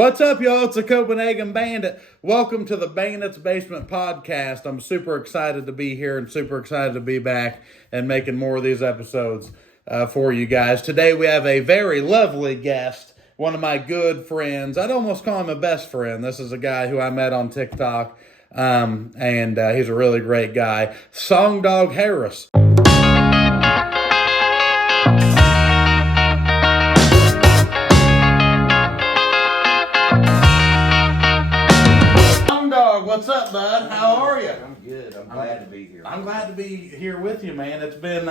What's up, y'all? It's the Copenhagen Bandit. Welcome to the Bandits Basement Podcast. I'm super excited to be here and super excited to be back and making more of these episodes for you guys. Today we have a very lovely guest, one of my good friends. I'd almost call him a best friend. This is a guy who I met on TikTok, and he's a really great guy. Song Dog Harris. What's up, bud? How are you? I'm good. I'm glad to be here. I'm glad to be here with you, man. It's been,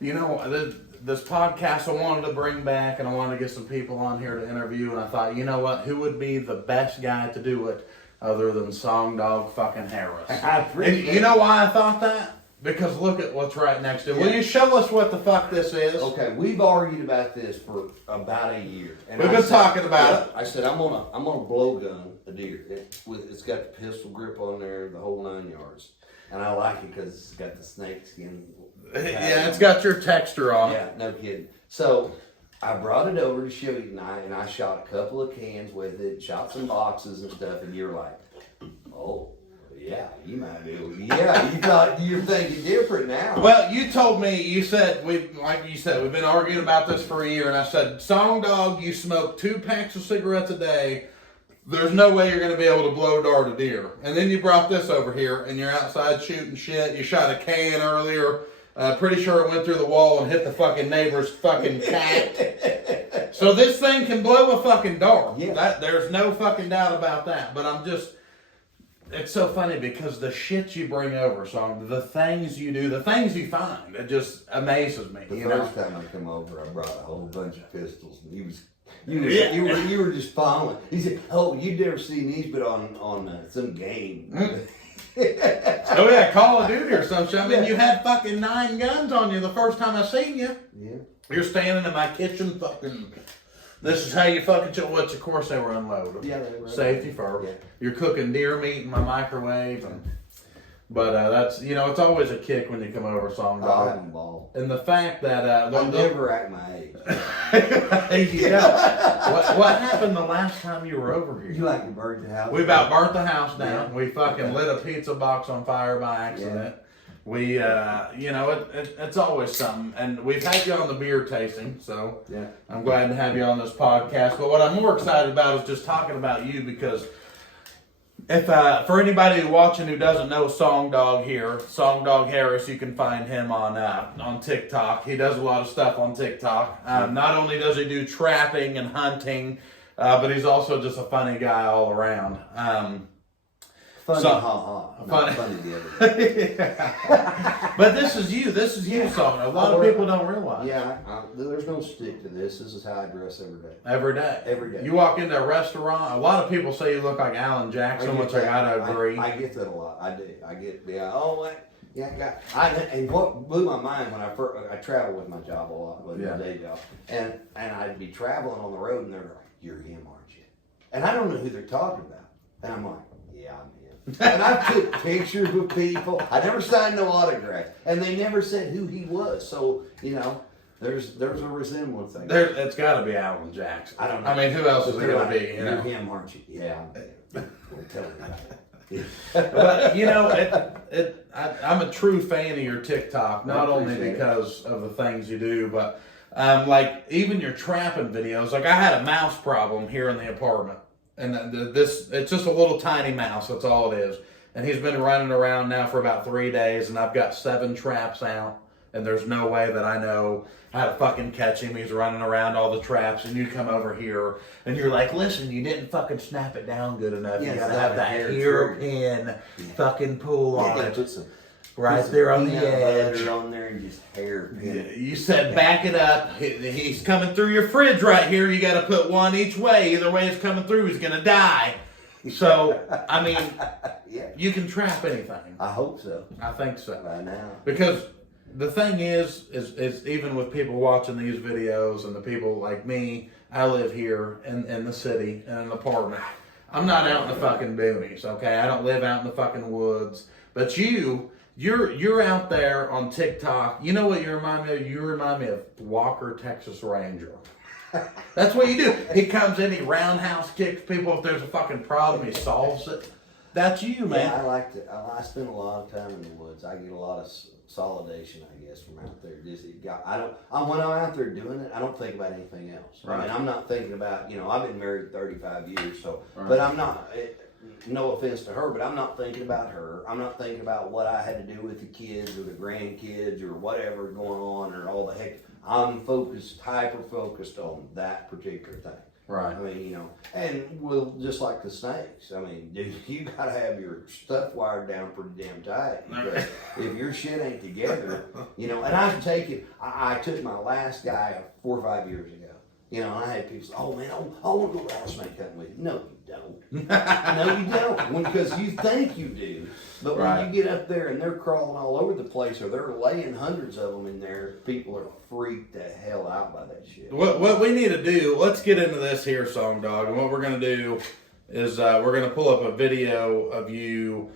this podcast I wanted to bring back, and I wanted to get some people on here to interview, and I thought, you know what? Who would be the best guy to do it other than Song Dog fucking Harris? I appreciate it. You know why I thought that? Because look at what's right next to it. Will you show us what the fuck this is? Okay, we've argued about this for about a year. And We've been talking about it. I said I'm gonna blowgun a deer. It's got the pistol grip on there, the whole 9 yards, and I like it because it's got the snake skin. Yeah, it's got your texture on it. Yeah, no kidding. So I brought it over to show you tonight, and I shot a couple of cans with it, shot some boxes and stuff, and you're like, oh. Yeah, you might be able to. Yeah, you thought you're thinking different now. Well, you told me, we've been arguing about this for a year, and I said, Song Dog, you smoke 2 packs of cigarettes a day. There's no way you're going to be able to blow dart a deer. And then you brought this over here, and you're outside shooting shit. You shot a can earlier. Pretty sure it went through the wall and hit the fucking neighbor's fucking cat. So this thing can blow a fucking dart. Yeah. There's no fucking doubt about that. But it's so funny because the shit you bring over, Song, the things you do, the things you find, it just amazes me. The first time I come over, I brought a whole bunch of pistols, and you were just following. He said, "Oh, you've never seen these, but on some game." Oh yeah, Call of Duty or some shit. I mean, you had fucking 9 guns on you the first time I seen you. Yeah. You're standing in my kitchen, fucking. This is how you fucking which of course they were unloaded. Yeah, they were. Safety first. Yeah. You're cooking deer meat in my microwave, but that's it's always a kick when you come over, Song Dog. I'll have them ball. And the fact that I'm never at my age. What happened the last time you were over here? You like to burn the house? We about burnt the house down. Yeah. We fucking lit a pizza box on fire by accident. Yeah. We, it's always something. And we've had you on the beer tasting, so Yeah. I'm glad to have you on this podcast. But what I'm more excited about is just talking about you because if for anybody watching who doesn't know Song Dog here, Song Dog Harris, you can find him on TikTok. He does a lot of stuff on TikTok. Not only does he do trapping and hunting, but he's also just a funny guy all around. Funny, funny. Funny the other. Yeah. But this is you, Song. A lot of people don't realize. Yeah, there's no stick to this. This is how I dress every day. Every day. Every day. You walk into a restaurant, a lot of people say you look like Alan Jackson, which I gotta agree. I get that a lot. I do. I get, and what blew my mind when I travel with my job a lot, with my day job, and I'd be traveling on the road, and they're like, "You're him, aren't you?" And I don't know who they're talking about, and I'm like, "Yeah, I'm him." And I took pictures with people. I never signed no autographs, and they never said who he was. So there's a resemblance thing. It's got to be Alan Jackson. I don't know. I mean, who else is it going to be? You're him, aren't you? Yeah. I'm telling you. But I'm a true fan of your TikTok, not only because of the things you do, but like even your trapping videos. Like I had a mouse problem here in the apartment. And it's just a little tiny mouse, that's all it is. And he's been running around now for about 3 days, and I've got 7 traps out, and there's no way that I know how to fucking catch him. He's running around all the traps, and you come over here, and you're like, listen, you didn't fucking snap it down good enough. You gotta have that hairpin fucking pull on it. Put some right there on the edge. On there and just hairpin. You said back it up. He's coming through your fridge right here. You got to put one each way. Either way it's coming through, he's gonna die. So I mean, you can trap anything. I hope so. I think so. By now. Because the thing is even with people watching these videos and the people like me, I live here in the city in an apartment. I'm not out in the fucking boonies, okay? I don't live out in the fucking woods. But you're out there on TikTok. You know what you remind me of? You remind me of Walker, Texas Ranger. That's what you do. He comes in, he roundhouse kicks people. If there's a fucking problem, he solves it. That's you, man. Yeah, I like to. I spend a lot of time in the woods. I get a lot of solidation, I guess, from out there. When I'm out there doing it, I don't think about anything else. Right. I mean, I'm not thinking about, I've been married 35 years, so, right. But I'm not, no offense to her, but I'm not thinking about her. I'm not thinking about what I had to do with the kids or the grandkids or whatever going on or all the heck. I'm hyper-focused on that particular thing. Right. I mean, and just like the snakes. I mean, dude, you gotta have your stuff wired down pretty damn tight. Because if your shit ain't together, and I can take it. I took my last guy 4 or 5 years ago. And I had people say, "Oh man, I want to go rattlesnake hunting with you." No, you don't. No, you don't. Because you think you do, but when you get up there and they're crawling all over the place, or they're laying hundreds of them in there, people are freaked the hell out by that shit. What we need to do, let's get into this here, Song Dog, and what we're going to do is we're going to pull up a video of you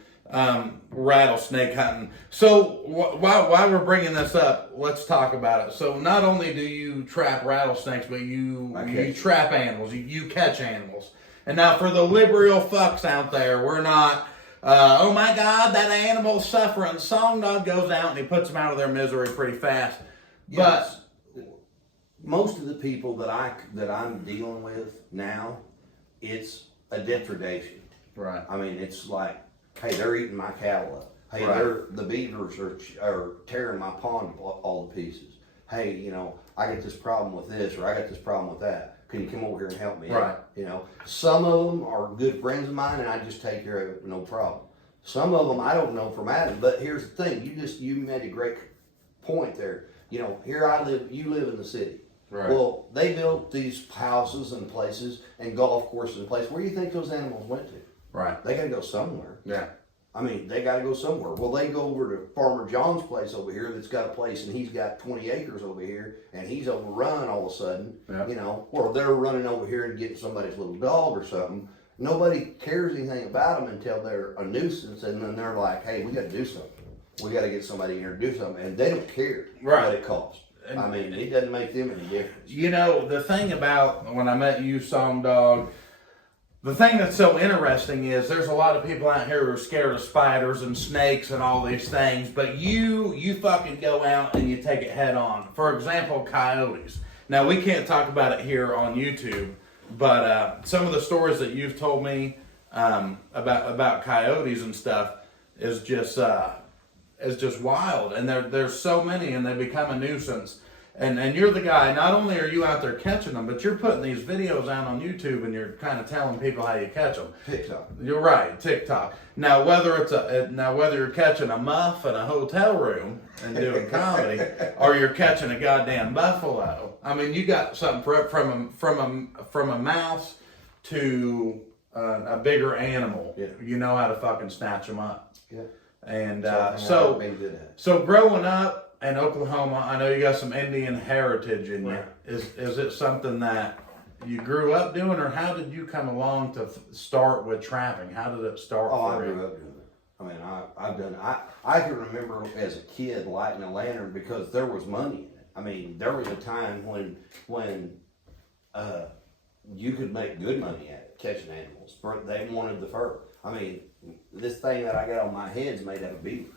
rattlesnake hunting. So while we're bringing this up, let's talk about it. So not only do you trap rattlesnakes, but you trap animals, you catch animals. And now for the liberal fucks out there, we're not, oh my God, that animal's suffering. Song Dog goes out and he puts them out of their misery pretty fast. Yes. But most of the people that I'm dealing with now, it's a degradation. Right. I mean, it's like, hey, they're eating my cattle up. Hey, the beavers are tearing my pond all to pieces. Hey, I got this problem with this, or I got this problem with that. Can you come over here and help me out? Some of them are good friends of mine, and I just take care of it, no problem. Some of them I don't know from Adam, but here's the thing: you made a great point there. Here I live, you live in the city. Right. Well, they built these houses and places and golf courses and places. Where do you think those animals went to? Right. They got to go somewhere. Yeah. I mean, they got to go somewhere. Well, they go over to Farmer John's place over here that's got a place, and he's got 20 acres over here, and he's overrun all of a sudden, or they're running over here and getting somebody's little dog or something. Nobody cares anything about them until they're a nuisance, and then they're like, hey, we got to do something. We got to get somebody in here to do something, and they don't care what it costs. I mean, it doesn't make them any difference. The thing about when I met you, Song Dog, the thing that's so interesting is there's a lot of people out here who are scared of spiders and snakes and all these things, but you fucking go out and you take it head on. For example, coyotes. Now, we can't talk about it here on YouTube, but some of the stories that you've told me about coyotes and stuff is just wild. And there's so many, and they become a nuisance. And you're the guy, not only are you out there catching them, but you're putting these videos out on YouTube and you're kind of telling people how you catch them. TikTok. You're right, TikTok. Now whether you're catching a muff in a hotel room and doing comedy, or you're catching a goddamn buffalo, I mean, you got something from a mouse to a bigger animal. Yeah. You know how to fucking snatch them up. Yeah. And so growing up in Oklahoma, I know you got some Indian heritage in you. Right. Is it something that you grew up doing, or how did you come along to start with trapping? How did it start for you? I grew up doing it. I mean, I've done it. I can remember as a kid lighting a lantern because there was money in it. I mean, there was a time when you could make good money at it, catching animals. They wanted the fur. I mean, this thing that I got on my head's made out of beaver.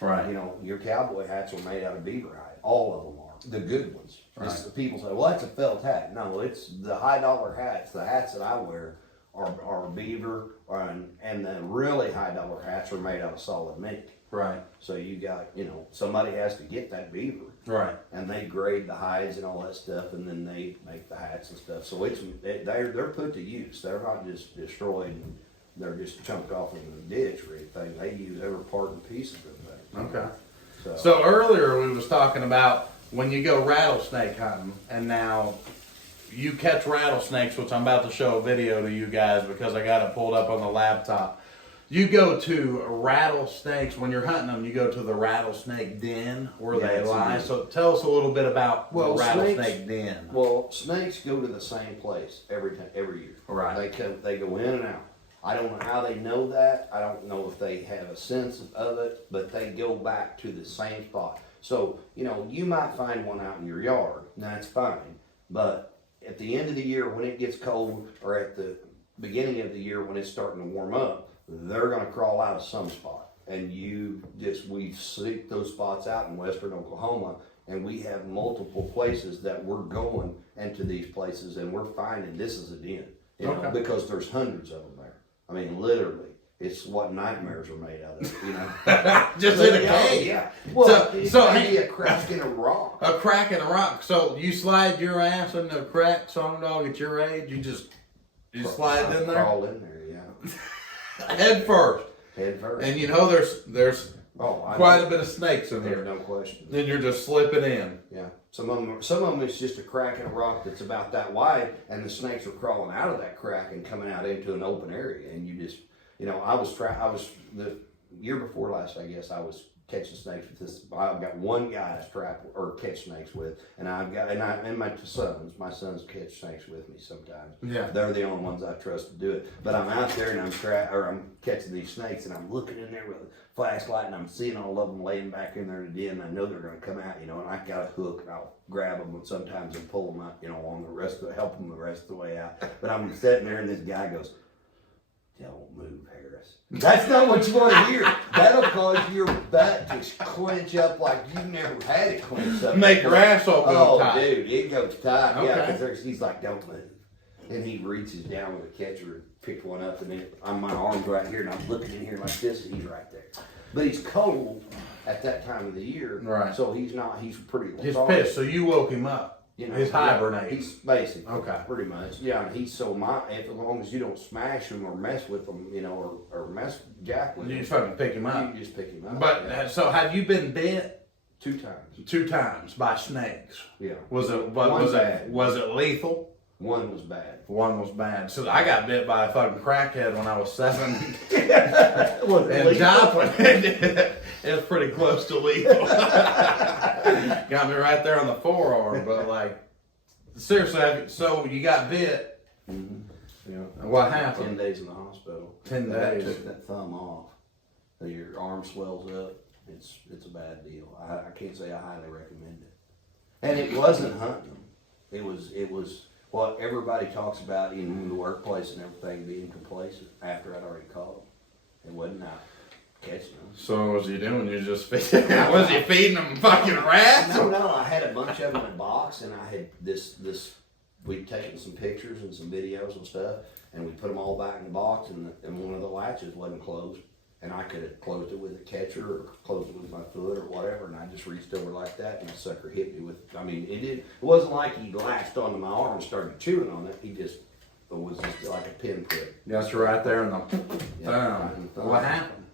Right. Your cowboy hats are made out of beaver hide. All of them are. The good ones. Right. People say, well, that's a felt hat. No, it's the high dollar hats. The hats that I wear are beaver, and the really high dollar hats are made out of solid meat. Right. So you got, somebody has to get that beaver. Right. And they grade the hides and all that stuff, and then they make the hats and stuff. So they're put to use. They're not just destroyed and they're just chunked off in the ditch or anything. They use every part and piece of it. Okay. So earlier we was talking about when you go rattlesnake hunting, and now you catch rattlesnakes, which I'm about to show a video to you guys because I got it pulled up on the laptop. You go to rattlesnakes, when you're hunting them, you go to the rattlesnake den where they lie. So tell us a little bit about the rattlesnake den. Well, snakes go to the same place every year. Right. They go in and out. I don't know how they know that. I don't know if they have a sense of it, but they go back to the same spot. So, you might find one out in your yard, and that's fine. But at the end of the year when it gets cold, or at the beginning of the year when it's starting to warm up, they're going to crawl out of some spot. And we've seeked those spots out in western Oklahoma, and we have multiple places that we're going into these places, and we're finding this is a den, you know, because there's hundreds of them there. I mean, literally, it's what nightmares are made out of, you know. Just in a cave. Yeah. Well, so maybe a crack in a rock. A crack in a rock. So you slide your ass into a crack, Song Dog, at your age? You slide in there? Crawl in there, yeah. Head first. Head first. And you know there's quite a bit of snakes in here. No question. Then you're just slipping in. Yeah. Some of them it's just a crack in a rock that's about that wide, and the snakes are crawling out of that crack and coming out into an open area, and you just, you know, I was the year before last, I guess, I was catching snakes with this. I've got one guy I trap or catch snakes with, and my sons catch snakes with me sometimes. Yeah, they're the only ones I trust to do it. But I'm out there and I'm catching these snakes, and I'm looking in there with a flashlight, and I'm seeing all of them laying back in there in the den. And I know they're going to come out, you know, and I got a hook, and I'll grab them, and sometimes I'll pull them out, you know, help them the rest of the way out. But I'm sitting there, and this guy goes, "Don't move, Harris." That's not what you want to hear. That'll cause your butt to clench up like you've never had it clench up. Make your asshole go tight. Oh, dude, it goes tight. Okay. Yeah, because he's like, "Don't move." And he reaches down with a catcher and picks one up, and then my arm's right here, and I'm looking in here like this, and he's right there. But he's cold at that time of the year, right? So he's pretty lethargic. He's pissed, so you woke him up. You know, he's hibernating. He's basic, pretty much. Yeah, and he's as long as you don't smash him or mess with him, you know, or jack with him, you just fucking pick him up. You just pick him up. But so, have you been bit? 2 times. 2 times by snakes. Yeah. Was it lethal? One was bad. One was bad. So I got bit by a fucking crackhead when I was 7. Was it lethal? Joplin. It was pretty close to lethal. Got me right there on the forearm. But like, seriously, so you got bit. Mm-hmm. Yeah. What happened? 10 days in the hospital. 10 days. Took that thumb off. So your arm swells up. It's a bad deal. I can't say I highly recommend it. And it wasn't hunting. It was what everybody talks about in the workplace and everything, being complacent after I'd already caught them. It wasn't out catching them. So what was he doing? You just was he feeding them fucking rats? No. I had a bunch of them in a box, and I had this. We'd taken some pictures and some videos and stuff, and we put them all back in the box, and one of the latches wasn't closed. And I could have closed it with a catcher or closed it with my foot or whatever, and I just reached over like that, and the sucker hit me with. I mean, it wasn't like he latched onto my arm and started chewing on it. It was just like a pinprick. That's right there in the thumb. What happened?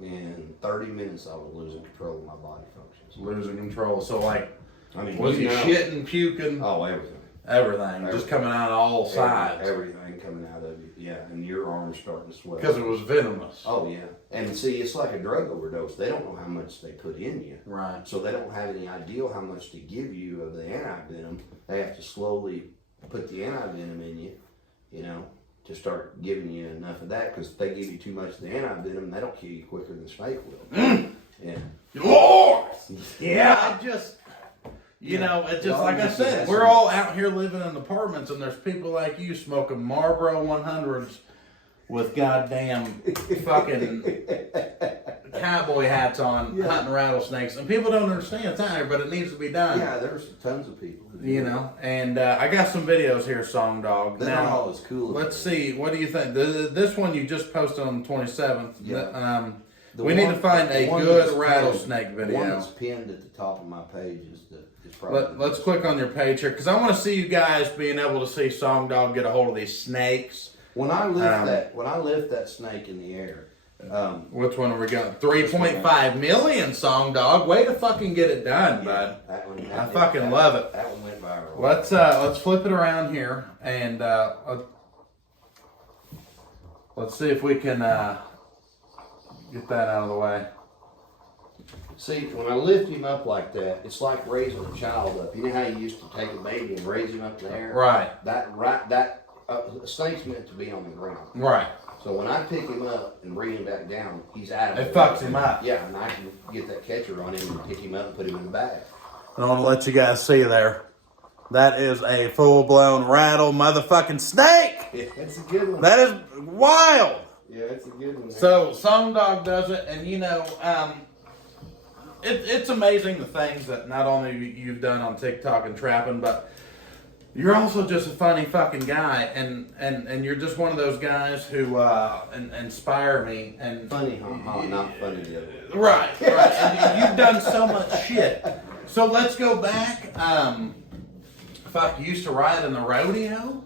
In 30 minutes, I was losing control of my body functions. Losing control. So like, I mean, was he shitting, puking? Oh, everything. Everything, just coming out of all sides. Everything coming out of you, yeah, and your arm's starting to swell. Because it was venomous. Oh, yeah. And see, it's like a drug overdose. They don't know how much they put in you. Right. So they don't have any idea how much to give you of the anti-venom. They have to slowly put the anti-venom in you, you know, to start giving you enough of that. Because if they give you too much of the anti-venom, they don't kill you quicker than snake will. Yeah. Lord! Yeah. You know, it's just like I said, we're all out here living in apartments, and there's people like you smoking Marlboro 100s with goddamn fucking cowboy hats on, hunting rattlesnakes, and people don't understand it's out here, but it needs to be done. Yeah, there's tons of people. You know, and I got some videos here, Song Dog. They're not always cool. Let's see, what do you think? This one you just posted on the 27th. Yeah. We need to find a good rattlesnake video. The one that's pinned at the top of my page is probably. Let's click on your page here, because I want to see you guys being able to see Song Dog get a hold of these snakes. When I lift that snake in the air. Which one are we going? 3.5 million, Song Dog. Way to fucking get it done, bud. I fucking love it. That one went viral. Let's flip it around here, and let's see if we can get that out of the way. See, when I lift him up like that, it's like raising a child up. You know how you used to take a baby and raise him up in the air? Right. A snake's meant to be on the ground. Right. So when I pick him up and bring him back down, he's out of it. It fucks him up. Yeah, and I can get that catcher on him and pick him up and put him in the bag. I want to let you guys see there. That is a full-blown rattle motherfucking snake. Yeah, it's a good one. That is wild. Yeah, it's a good one. Man. So Song Dog does it, and it's amazing the things that not only you've done on TikTok and trapping, but you're also just a funny fucking guy, and you're just one of those guys who inspire me. And funny, not funny the other. Right. And you've done so much shit. So let's go back. You used to ride in the rodeo.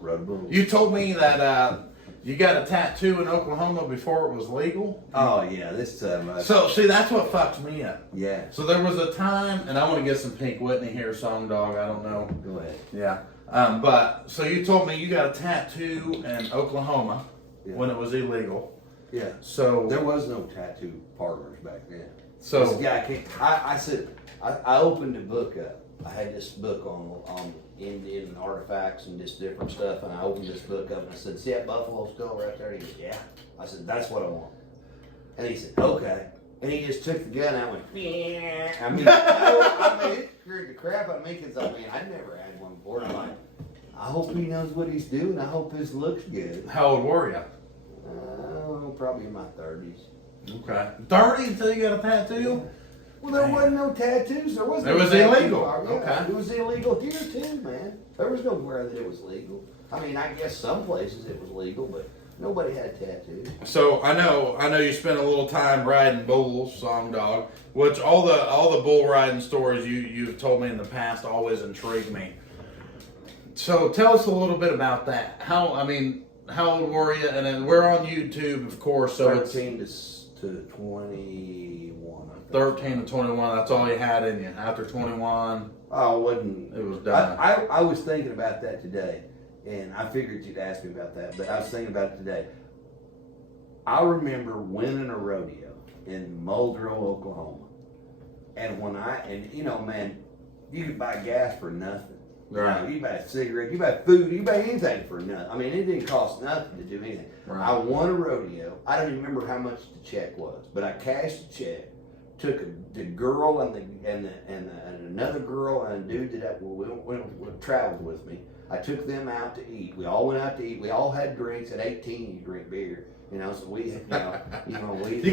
You told me that you got a tattoo in Oklahoma before it was legal. Oh yeah, this time. So see, that's what fucks me up. Yeah. So there was a time, and I want to get some Pink Whitney here, Song Dog. I don't know. Go ahead. Yeah. But so you told me you got a tattoo in Oklahoma when it was illegal. Yeah. So there was no tattoo parlors back then. So this guy I said I opened a book up. I had this book on Indian artifacts and just different stuff, and I opened this book up and I said, "See that buffalo skull right there?" He goes, "Yeah." I said, "That's what I want." And he said, "Okay." And he just took the gun out and went, yeah. It scared the crap out of me because I'd never had one before. I'm like, I hope he knows what he's doing. I hope this looks good. How old were you? Probably in my 30s. Okay. 30 until you got a tattoo? Well, there wasn't no tattoos. There wasn't. It was illegal. Okay. It was illegal here too, man. There was nowhere that it was legal. I mean, I guess some places it was legal, but nobody had tattoos. So I know you spent a little time riding bulls, Song Dog, which all the bull riding stories you've told me in the past always intrigued me. So tell us a little bit about that. How old were you? And then we're on YouTube, of course. So 13 to 21. 13 to 21. That's all you had in you. After 21, I wasn't. It was done. I was thinking about that today, and I figured you'd ask me about that. But I was thinking about it today. I remember winning a rodeo in Muldrow, Oklahoma, and man, you could buy gas for nothing. Right. You buy a cigarette, you buy food, you buy anything for nothing. I mean, it didn't cost nothing to do anything. Right. I won a rodeo. I don't even remember how much the check was, but I cashed the check. Took the girl and another girl and a dude that traveled with me. I took them out to eat. We all went out to eat. We all had drinks. At 18, you drink beer. So we, you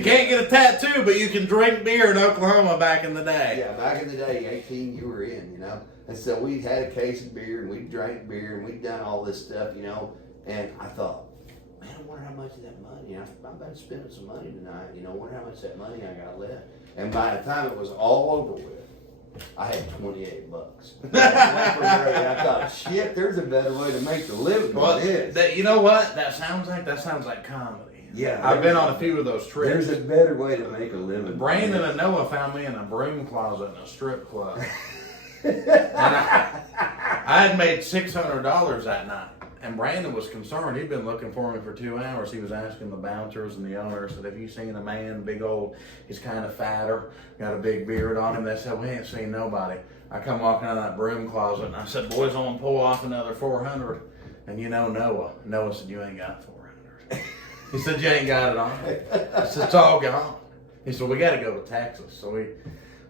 can't get a tattoo, but you can drink beer in Oklahoma back in the day. Yeah, back in the day, 18, you were in, And so we had a case of beer, and we drank beer, and we'd done all this stuff, And I thought, man, I wonder how much of that money, I've been spending some money tonight, I wonder how much of that money I got left. And by the time it was all over with, I had $28. I thought, shit, there's a better way to make the living than this. You know what? That sounds like comedy. Yeah, I've been on a few of those trips. There's a better way to make a living. Brandon and Noah found me in a broom closet in a strip club. I had made $600 that night. And Brandon was concerned. He'd been looking for me for 2 hours. He was asking the bouncers and the owners, said, "Have you seen a man, big old, he's kind of fatter, got a big beard on him?" They said, "We ain't seen nobody." I come walking out of that broom closet and I said, "Boys, I'm going to pull off another 400. And Noah said, "You ain't got 400. He said, "You ain't got it on." I said, "It's all gone." He said, "We got to go to Texas." So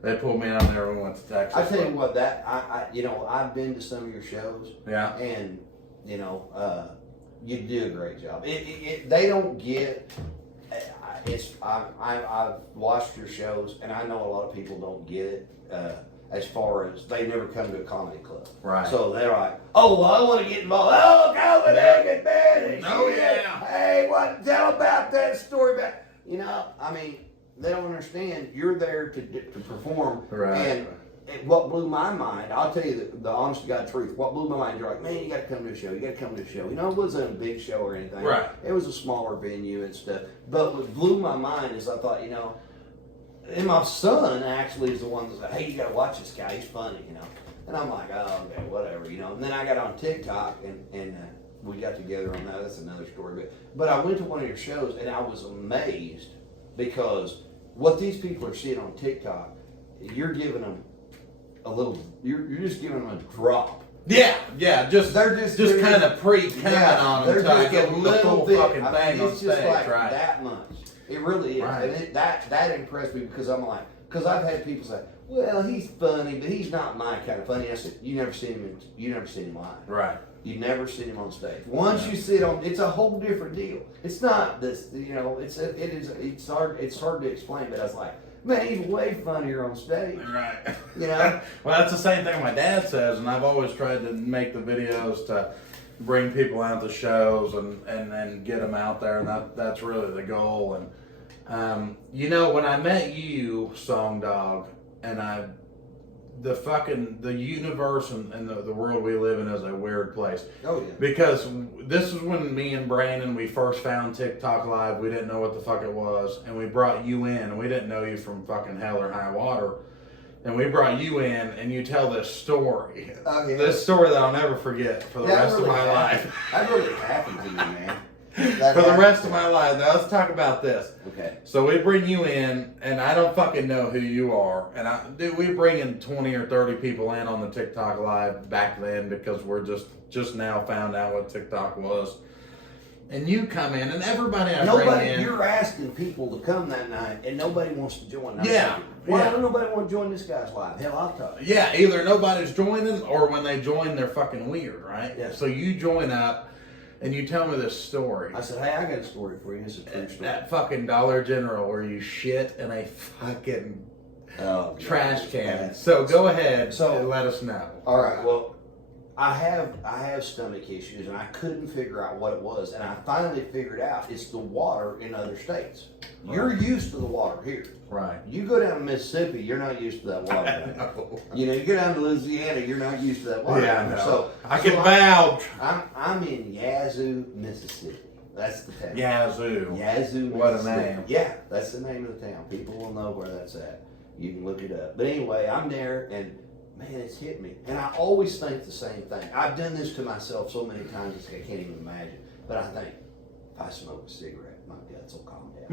they pulled me out there and we went to Texas. I tell you what, I've been to some of your shows. Yeah. And you do a great job. They don't get. I've watched your shows, and I know a lot of people don't get it. As far as they never come to a comedy club, right? So they're like, "Oh, well, I want to get involved. Oh, Calvin Hagen, man. Oh yeah. Hey, tell about that story about." They don't understand. You're there to perform, right? And what blew my mind, I'll tell you the honest to God truth, what blew my mind, you're like, "Man, you got to come to a show. You got to come to a show." It wasn't a big show or anything. Right. It was a smaller venue and stuff. But what blew my mind is I thought, and my son actually is the one that said, "Hey, you got to watch this guy. He's funny, And I'm like, "Oh, okay, whatever, And then I got on TikTok and we got together on that. That's another story. But I went to one of your shows and I was amazed because what these people are seeing on TikTok, you're giving them you're just giving them a drop. Yeah, just they're just kind of pre-coming on them until I get the full fucking thing on it's just stage, like right? That much. It really is, right. And that impressed me because I'm like, because I've had people say, well, he's funny, but he's not my kind of funny. I said, you never seen him live. Right. You've never seen him on stage. Once you sit on, it's a whole different deal. It's not this, it's hard to explain, but I was like, man, he's way funnier on stage. Right. You know? Well, that's the same thing my dad says, and I've always tried to make the videos to bring people out to shows and then get them out there, and that's really the goal. And when I met you, Song Dog, and the universe and the world we live in is a weird place. Oh yeah. Because this is when me and Brandon, we first found TikTok Live. We didn't know what the fuck it was, and we brought you in, and we didn't know you from fucking hell or high water. And we brought you in, and you tell this story. Oh, yeah. This story that I'll never forget for the rest of my life. That really happened to you, man. For the rest of my life. Now let's talk about this. Okay. So we bring you in, and I don't fucking know who you are. And we bring in 20 or 30 people in on the TikTok Live back then because we're just now found out what TikTok was. And you come in, and everybody bring in. You're asking people to come that night, and nobody wants to join. Why don't nobody want to join this guy's live? Hell, I'll tell you. Yeah, either nobody's joining, or when they join, they're fucking weird, right? Yeah. So you join up, and you tell me this story. I said, hey, I got a story for you. It's a true story. That fucking Dollar General where you shit in a fucking trash can. So go ahead and let us know. All right, well, I have stomach issues, and I couldn't figure out what it was, and I finally figured out it's the water in other states. Right. You're used to the water here. Right. You go down to Mississippi, you're not used to that water. No. You go down to Louisiana, you're not used to that water. Yeah, no. So I can vouch. I'm in Yazoo, Mississippi. That's the town. Yazoo. Yazoo, what Mississippi. a name. Yeah, that's the name of the town. People will know where that's at. You can look it up. But anyway, I'm there, and man, it's hit me. And I always think the same thing. I've done this to myself so many times I can't even imagine. But I think, if I smoke a cigarette, my guts will calm down.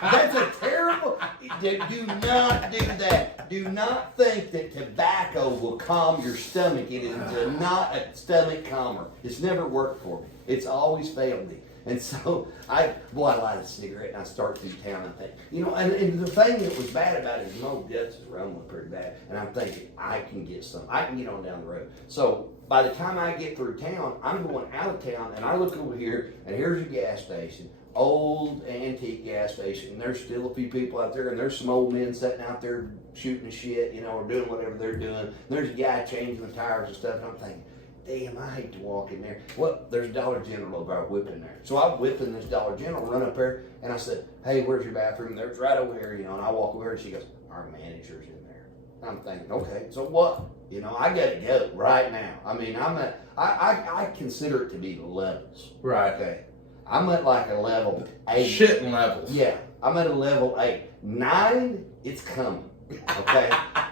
That's a terrible... Do not do that. Do not think that tobacco will calm your stomach. It is not a stomach calmer. It's never worked for me. It's always failed me. And so I light a cigarette and I start through town and think, and the thing that was bad about it is my guts is rumbling pretty bad. And I'm thinking, I can get on down the road. So by the time I get through town, I'm going out of town, and I look over here, and here's a gas station, old antique gas station. And there's still a few people out there, and there's some old men sitting out there shooting the shit, or doing whatever they're doing. And there's a guy changing the tires and stuff, and I'm thinking, damn, I hate to walk in there. Well, there's Dollar General over there whipping there. So I whip in this Dollar General, run up there, and I said, hey, where's your bathroom? And there's right over here, and I walk over, and she goes, our manager's in there. And I'm thinking, okay, so what? I gotta go right now. I mean, I consider it to be levels. Right. Okay. I'm at like a level 8. Shitting levels. Yeah, I'm at a level 8. 9, it's coming. Okay.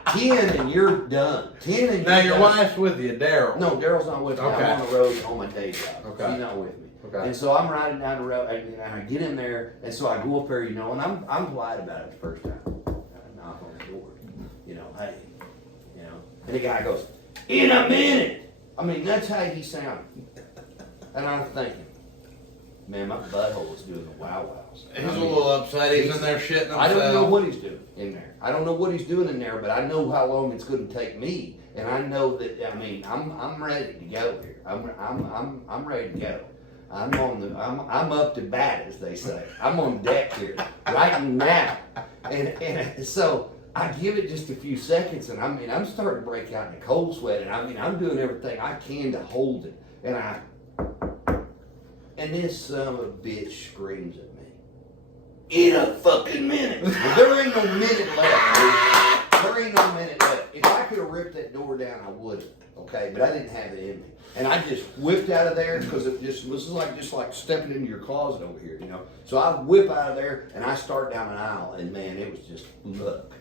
10 and you're done. 10 and now you're your done. wife's with you, Daryl. No, Daryl's not with me. Okay. I'm on the road on my day job. Okay. She's not with me. Okay. And so I'm riding down the road, and I get in there, and so I go up there, and I'm polite about it the first time. I knock on the door, hey, and the guy goes, in a minute. I mean, that's how he sounded. And I'm thinking, man, my butthole is doing the wow-wows. He's a little upset. He's in there shitting himself. I don't know what he's doing in there. I don't know what he's doing in there, but I know how long it's going to take me, and I know that. I mean, I'm ready to go here. I'm ready to go. I'm up to bat, as they say. I'm on deck here right now, and so I give it just a few seconds, and I'm starting to break out in a cold sweat, and I'm doing everything I can to hold it, and this son of a bitch screams at me, in a fucking minute. Well, there ain't no minute left, dude. There ain't no minute left. If I could have ripped that door down, I would have. Okay, but I didn't have it in me. And I just whipped out of there because it just was just like stepping into your closet over here, So I whip out of there and I start down an aisle, and man, it was just, look,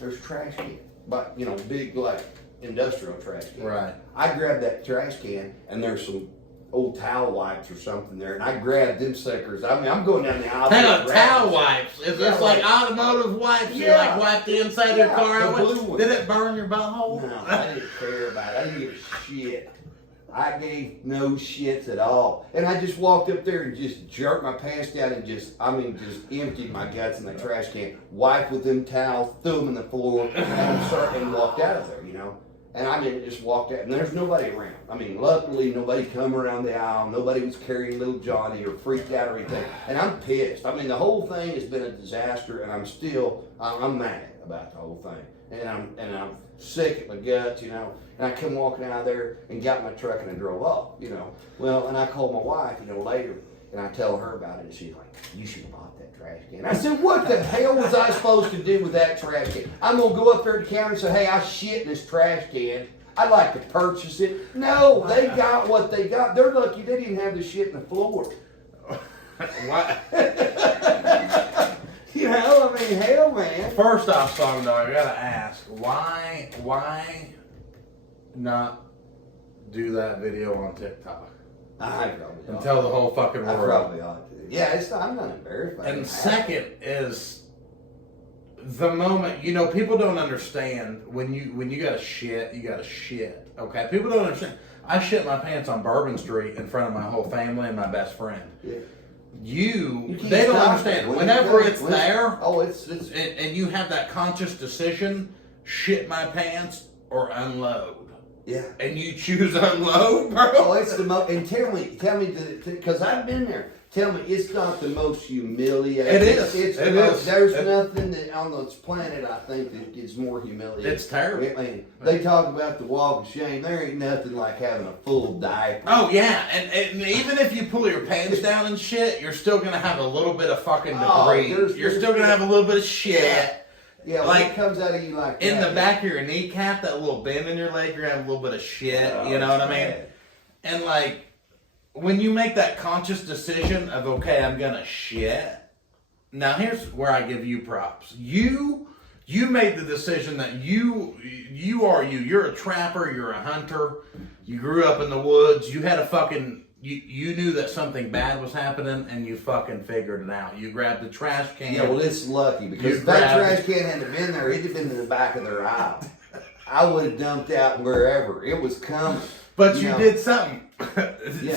there's trash can, but big like industrial trash can. Right. I grabbed that trash can, and there's some old towel wipes or something there, and I grabbed them suckers. I mean, I'm going down the aisle. Hang on, towel wipes. Is this like automotive wipes? Yeah. You wipe the inside of your car the out blue with? one. Did it burn your butthole? No, I didn't care about it. I didn't give a shit. I gave no shits at all. And I just walked up there and just jerked my pants down and just emptied my guts in the trash can, wiped with them towels, threw them in the floor, and walked out of there, you know. And I mean, just walked out, and there's nobody around. I mean, luckily, nobody come around the aisle. Nobody was carrying little Johnny or freaked out or anything. And I'm pissed. I mean, the whole thing has been a disaster, and I'm mad about the whole thing. And I'm sick at my guts, you know. And I come walking out of there and got in my truck and I drove off, you know. Well, and I called my wife, you know, later, and I tell her about it, and she's like, "You should have bought that trash can." I said, "What the hell was I supposed to do with that trash can? I'm gonna go up there to the counter and say, 'Hey, I shit in this trash can. I'd like to purchase it.'" No, they got what they got. They're lucky they didn't have the shit in the floor. What? You know, I mean, hell, man. First off, Song Dog, I gotta ask, why not do that video on TikTok I probably and ought tell to. the whole fucking I world? probably ought to. Yeah, I'm not embarrassed. And second is the moment, you know, people don't understand when you gotta shit, you gotta shit. Okay, people don't understand. I shit my pants on Bourbon Street in front of my whole family and my best friend. Yeah. They don't understand. Whenever it's there, it's and you have that conscious decision, shit my pants or unload. Yeah. And you choose unload, bro. Oh, it's the most. And tell me, because I've been there. Tell me, it's not the most humiliating. It is. There's nothing that on this planet I think that is more humiliating. It's terrible. I mean, they talk about the walk of shame. There ain't nothing like having a full diaper. Oh yeah, and even if you pull your pants down and shit, you're still gonna have a little bit of fucking debris. You're still gonna have a little bit of shit. Yeah, like it comes out of you like in that, the back of your kneecap, that little bend in your leg, you're gonna have a little bit of shit. You know what I mean? And like, when you make that conscious decision of, okay, I'm gonna shit. Now here's where I give you props. You made the decision that you are you. You're a trapper. You're a hunter. You grew up in the woods. You had a fucking. You knew that something bad was happening, and you fucking figured it out. You grabbed the trash can. Yeah, well, it's lucky because if that trash can hadn't been there, it'd have been in the back of their aisle. I would have dumped out wherever. It was coming. But you did something.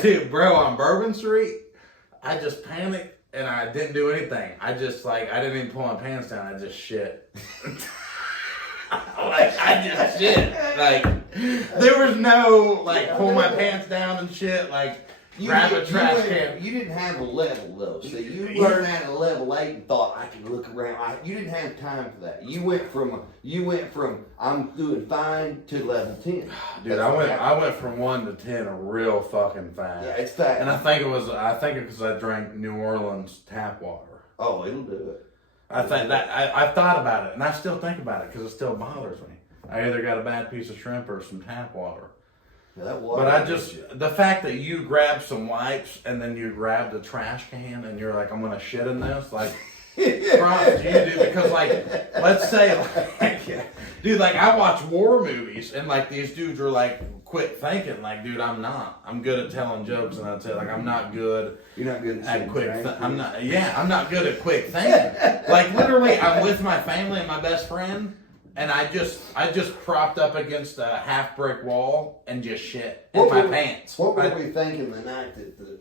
Dude, bro, on Bourbon Street, I just panicked and I didn't do anything. I just I didn't even pull my pants down. I just shit. I just shit. There was no pull my pants down and shit. Grab a trash can. You didn't have a level though. So you learned at a level 8 and thought I could look around. You didn't have time for that. You went from I'm doing fine to level 10. Dude, I went from 1 to 10 real fucking fast. Yeah, it's fast. And I think it because I drank New Orleans tap water. Oh, it'll do it. I thought about it, and I still think about it because it still bothers me. I either got a bad piece of shrimp or some tap water. Yeah, that water. But the fact that you grabbed some wipes and then you grabbed a trash can and you're like, I'm gonna shit in this, props to you, dude. Because let's say, dude, I watch war movies and these dudes are quick thinking, dude, I'm good at telling jokes, and I'd say I'm not good. You're not good at quick. I'm not good at quick thinking. Literally, I'm with my family and my best friend. And I just propped up against a half brick wall and just shit in my pants. What were we thinking the night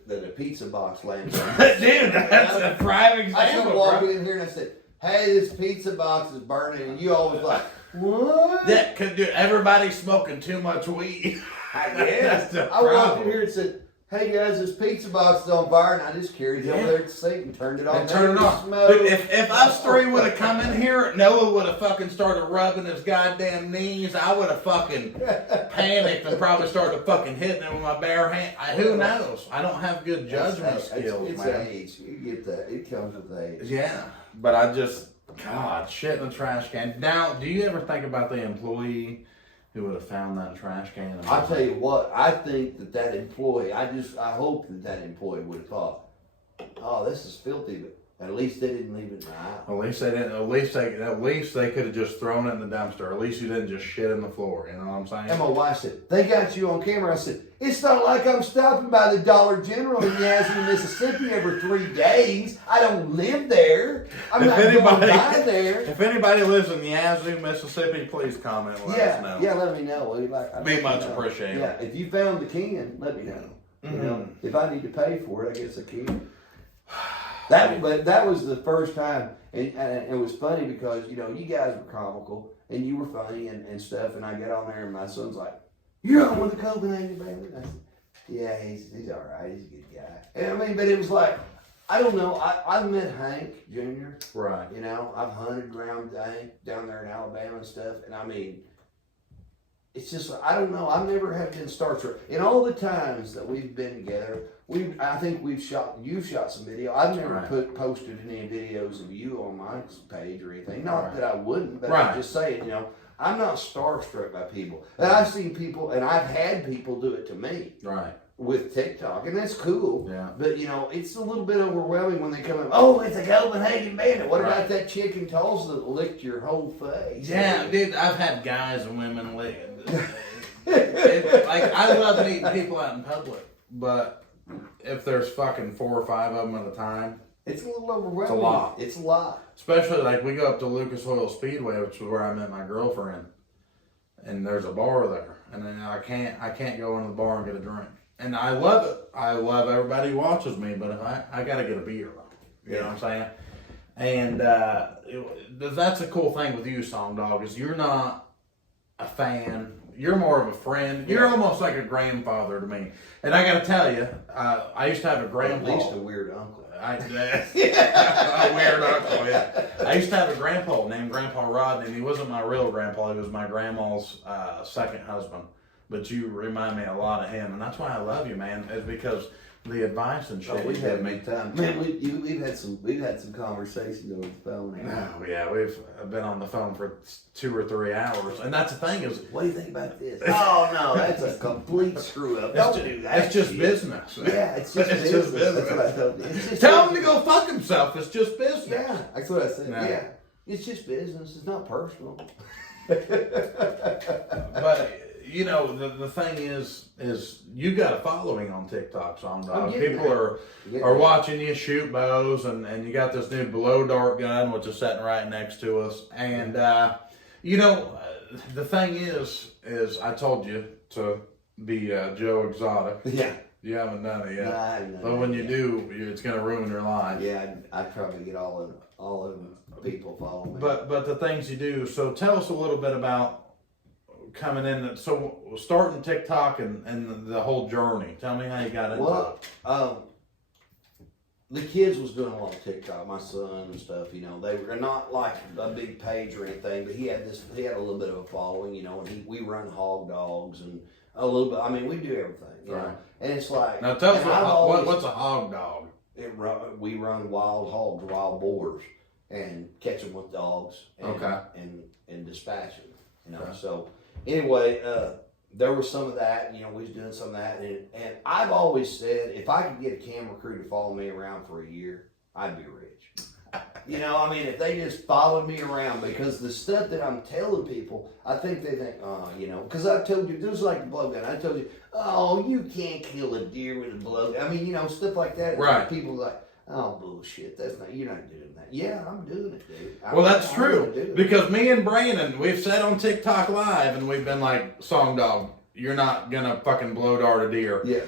that a pizza box landed on? Dude, that's a prime example. I walked in here and I said, "Hey, this pizza box is burning," and you always like, "What?" Yeah, cause dude, everybody's smoking too much weed. I guess. I walked in here and said, "Hey guys, this pizza box is on fire," and I just carried it over there to the sink and turned it off. Dude, if us three would have come in here, Noah would have fucking started rubbing his goddamn knees. I would have fucking panicked and probably started fucking hitting him with my bare hand. Who knows? I don't have good judgment skills, it's man. age. You get that. It comes with age. Yeah, but God, shit in the trash can. Now, do you ever think about the employee who would have found that trash can? I'll tell you what, I think that employee, I hope that employee would have thought, "Oh, this is filthy," and At least they didn't leave it in the aisle. At least they didn't. At least they could have just thrown it in the dumpster. At least you didn't just shit in the floor. You know what I'm saying? And my wife said, "They got you on camera." I said, "It's not like I'm stopping by the Dollar General in Yazoo, Mississippi every 3 days. I don't live there. I'm not going by there." If anybody lives in Yazoo, Mississippi, please comment and let us know. Yeah, let me know. I'd be much appreciated. Yeah, if you found the can, let me know. You know, if I need to pay for it, I guess I can. But that was the first time, and it was funny because, you know, you guys were comical, and you were funny and stuff, and I get on there, and my son's like, "You're on with the Copenhagen Bandit?" I said, "Yeah, he's all right. He's a good guy." And I mean, but it was like, I don't know, I met Hank Jr. Right. You know, I've hunted around Hank down there in Alabama and stuff, and I mean, it's just, I don't know, I never have been starstruck. In all the times that we've been together, I think you've shot some video. I've never posted any videos of you on my page or anything. Not that I wouldn't, but I'm just saying, you know, I'm not starstruck by people. And I've seen people, and I've had people do it to me. Right. With TikTok, and that's cool. Yeah. But, you know, it's a little bit overwhelming when they come in, "Oh, it's a Copenhagen Bandit. What about that chick in Tulsa that licked your whole face?" Yeah, dude, I've had guys and women lick. Like, I love meeting people out in public, but if there's fucking 4 or 5 of them at a time, it's a little overwhelming. It's a lot. It's a lot. Especially like we go up to Lucas Oil Speedway, which is where I met my girlfriend, and there's a bar there, and then I can't go into the bar and get a drink. And I love it. I love everybody who watches me, but if I got to get a beer. You know what I'm saying? And that's a cool thing with you, Song Dog, is you're not a fan. You're more of a friend. You're almost like a grandfather to me. And I got to tell you, I used to have a grandpa. At least a weird uncle. A weird uncle, yeah. I used to have a grandpa named Grandpa Rodney, and he wasn't my real grandpa. He was my grandma's second husband. But you remind me a lot of him, and that's why I love you, man. Is because the advice and shit. We've had a big time, man. We've had some conversations over the phone. Oh yeah, we've been on the phone for 2 or 3 hours, and that's the thing is. What do you think about this? Oh no, that's a complete screw up. Don't do that. It's just business. Yeah, it's just business. That's what I told you. Tell him to go fuck himself. It's just business. Yeah, that's what I said. No. Yeah, it's just business. It's not personal. But. You know, the thing is you got a following on TikTok, Song Dog. People are watching you shoot bows, and you got this new blow dart gun, which is sitting right next to us. And, you know, the thing is I told you to be Joe Exotic. Yeah. You haven't done it yet. No, I haven't done but when you do, it's going to ruin your life. Yeah, I'd probably get all of them people following me. But the things you do, so tell us a little bit about coming in, so starting TikTok and the whole journey. Tell me how you got into it. The kids was doing a lot of TikTok, my son and stuff, you know. They were not like a big page or anything, but he had a little bit of a following, you know, and we run hog dogs and a little bit, I mean, we do everything, you know. And it's like, now tell us what's a hog dog? We run wild hogs, wild boars, and catch them with dogs and dispatch them, you know. So anyway, there was some of that, you know, we was doing some of that, and I've always said, if I could get a camera crew to follow me around for a year, I'd be rich. You know, I mean, if they just followed me around, because the stuff that I'm telling people, I think they think, you know, because I told you, just like the blowgun, I told you, oh, you can't kill a deer with a blowgun. I mean, you know, stuff like that. Right. People are like, oh, bullshit, you're not doing that. Yeah, I'm doing it, dude. Well, that's true, because me and Brandon, we've said on TikTok Live, and we've been like, Song Dog, you're not gonna fucking blow dart a deer. Yeah.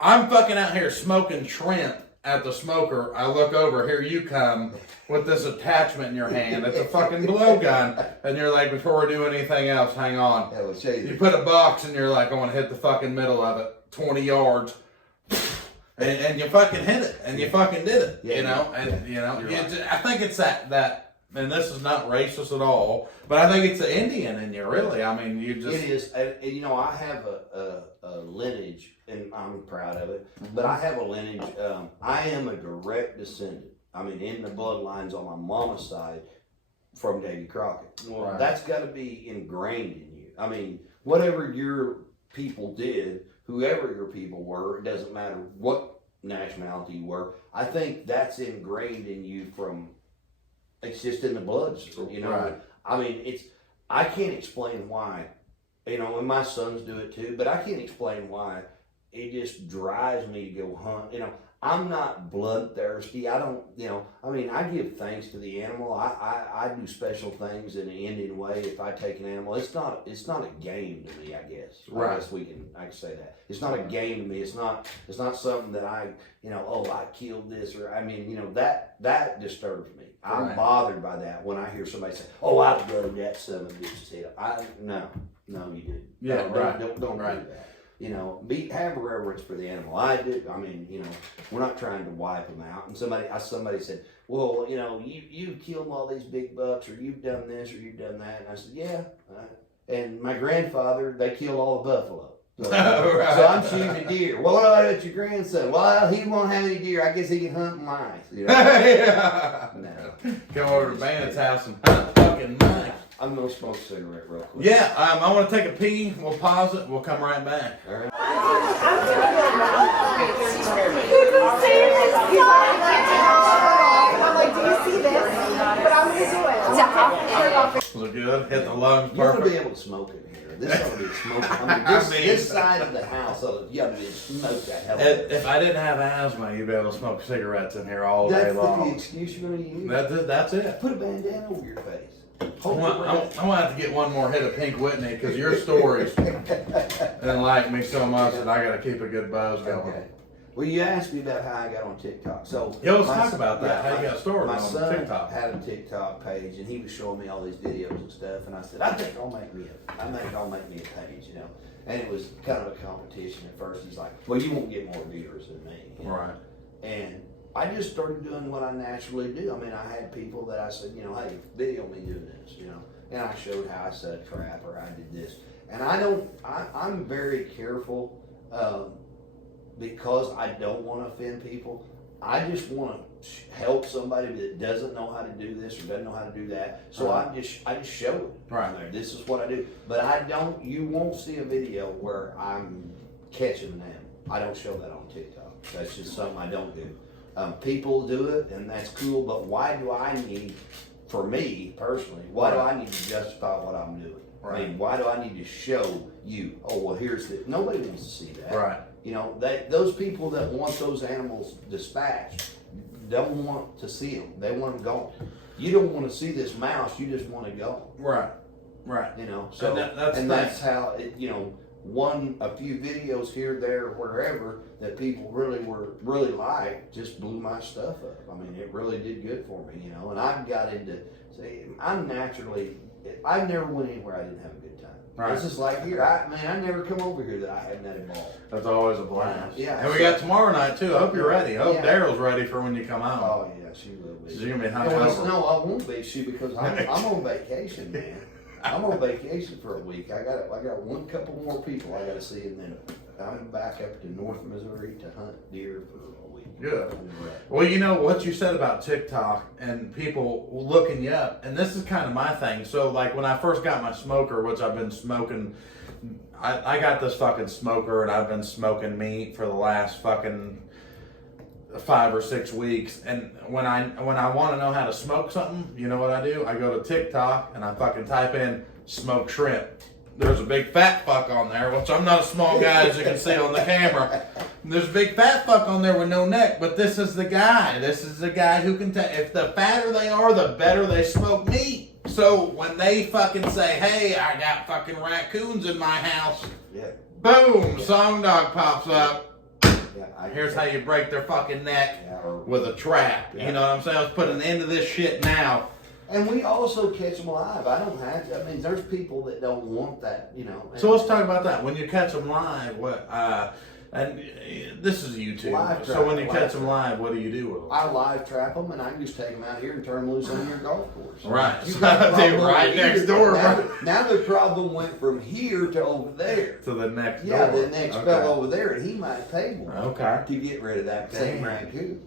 I'm fucking out here smoking shrimp at the smoker. I look over, here you come with this attachment in your hand. It's a fucking blowgun, and you're like, before we do anything else, hang on. Yeah, let's show you. You put a box, and you're like, I want to hit the fucking middle of it, 20 yards. And you fucking hit it, and you fucking did it, you know, and you know, I think it's that, and this is not racist at all, but I think it's the Indian in you, really. I mean, you just. It is, and, you know, I have a lineage, and I'm proud of it, but I have a lineage, I am a direct descendant, I mean, in the bloodlines on my mama's side from Davy Crockett. Well, that's got to be ingrained in you. I mean, whatever your people did, whoever your people were, it doesn't matter what nationality you were. I think that's ingrained in you it's just in the blood, you know. Right. I mean, I can't explain why, you know, and my sons do it too, but I can't explain why. It just drives me to go hunt, you know. I'm not bloodthirsty. I don't, you know, I mean, I give thanks to the animal. I do special things in an Indian way if I take an animal. It's not a game to me, I guess. Right. I guess I can say that. It's not a game to me. It's not something that I killed this, or, I mean, you know, that disturbs me. I'm bothered by that when I hear somebody say, "Oh, I blooded that son of a bitch's head." No, you didn't. Yeah, Don't do that. You know, have reverence for the animal. I do. I mean, you know, we're not trying to wipe them out. And somebody said, "Well, you know, you've killed all these big bucks, or you've done this, or you've done that." And I said, "Yeah." And my grandfather, they killed all the buffalo. So, so I'm shooting a deer. Well, what about your grandson? Well, he won't have any deer. I guess he can hunt mice. You know? Yeah. No. Go over to Bandits' house and hunt fucking mice. I'm gonna smoke a cigarette real quick. Yeah, I want to take a pee. We'll pause it. We'll come right back. All right. I'm like, do you see this? But I'm gonna do it. Was it good? Hit the lungs You ought to perfect. be able to smoke in here. This ought to be smoking. I mean, this side of the house, you ought to be able to smoke that hell. If I didn't have asthma, you'd be able to smoke cigarettes in here all day That's the long. excuse you're going to use. That's it. Put a bandana over your face. I want to have to get one more hit of Pink Whitney because your stories enlighten me so much that I got to keep a good buzz going. Okay. Well, you asked me about how I got on TikTok. So Yeah, let's talk about that. How you got started my on son TikTok? had a TikTok page, and he was showing me all these videos and stuff. And I said, I think I'll make me a page, you know. And it was kind of a competition at first. He's like, well, you won't get more viewers than me, you know? Right. And I just started doing what I naturally do. I mean, I had people that I said, you know, hey, video me doing this, you know. And I showed how I set a trap or I did this. And I'm very careful because I don't want to offend people. I just want to help somebody that doesn't know how to do this or doesn't know how to do that. So I just show it. Right. This is what I do. But you won't see a video where I'm catching an animal. I don't show that on TikTok. That's just something I don't do. People do it, and that's cool, but why do I need, for me personally, why do I need to justify what I'm doing? Right. I mean, why do I need to show you, oh, well, here's the, nobody wants to see that. Right. You know, those people that want those animals dispatched don't want to see them. They want them gone. You don't want to see this mouse, you just want to go. Right. Right. You know, so, that's how, it, you know, a few videos here, there, wherever that people really liked just blew my stuff up. I mean, it really did good for me, you know. And I got into, I never went anywhere I didn't have a good time. Right. It's just like here, I never come over here that I hadn't had a ball. That's always a blast. Yeah. And we got tomorrow night too. I hope you're ready. I hope Yeah. Daryl's ready for when you come out. Oh yeah, she will be. She's gonna be hungover. No, I won't be. Because I'm on vacation, man. I'm on vacation for a week. I got one couple more people I got to see, and then I'm back up to North Missouri to hunt deer for a week. Good. Well, you know what you said about TikTok and people looking you up, and this is kind of my thing. So, like when I first got my smoker, which I've been smoking, I got this fucking smoker, and I've been smoking meat for the last fucking 5 or 6 weeks. And when I want to know how to smoke something, you know what I do? I go to TikTok and I fucking type in smoke shrimp. There's a big fat fuck on there, which I'm not a small guy, as you can see on the camera. There's a big fat fuck on there with no neck, but this is the guy. This is the guy who can tell. If the fatter they are, the better they smoke meat. So when they fucking say, hey, I got fucking raccoons in my house, boom, Song Dog pops up. Here's how you break their fucking neck with a trap. You know what I'm saying? Let's put an end to this shit now. And we also catch them live. I don't have to. I mean, there's people that don't want that, you know. So let's talk about that. When you catch them live, and this is YouTube. Live So trap, when you live catch them trap. live, what do you do with them? I live trap them, and I can just take them out here and turn them loose on your golf course. Right. You got a problem right here. next door. Now the problem went from here to over there. To the next Yeah, door. the next fellow over there, and he might pay more Okay. to get rid of that same raccoon.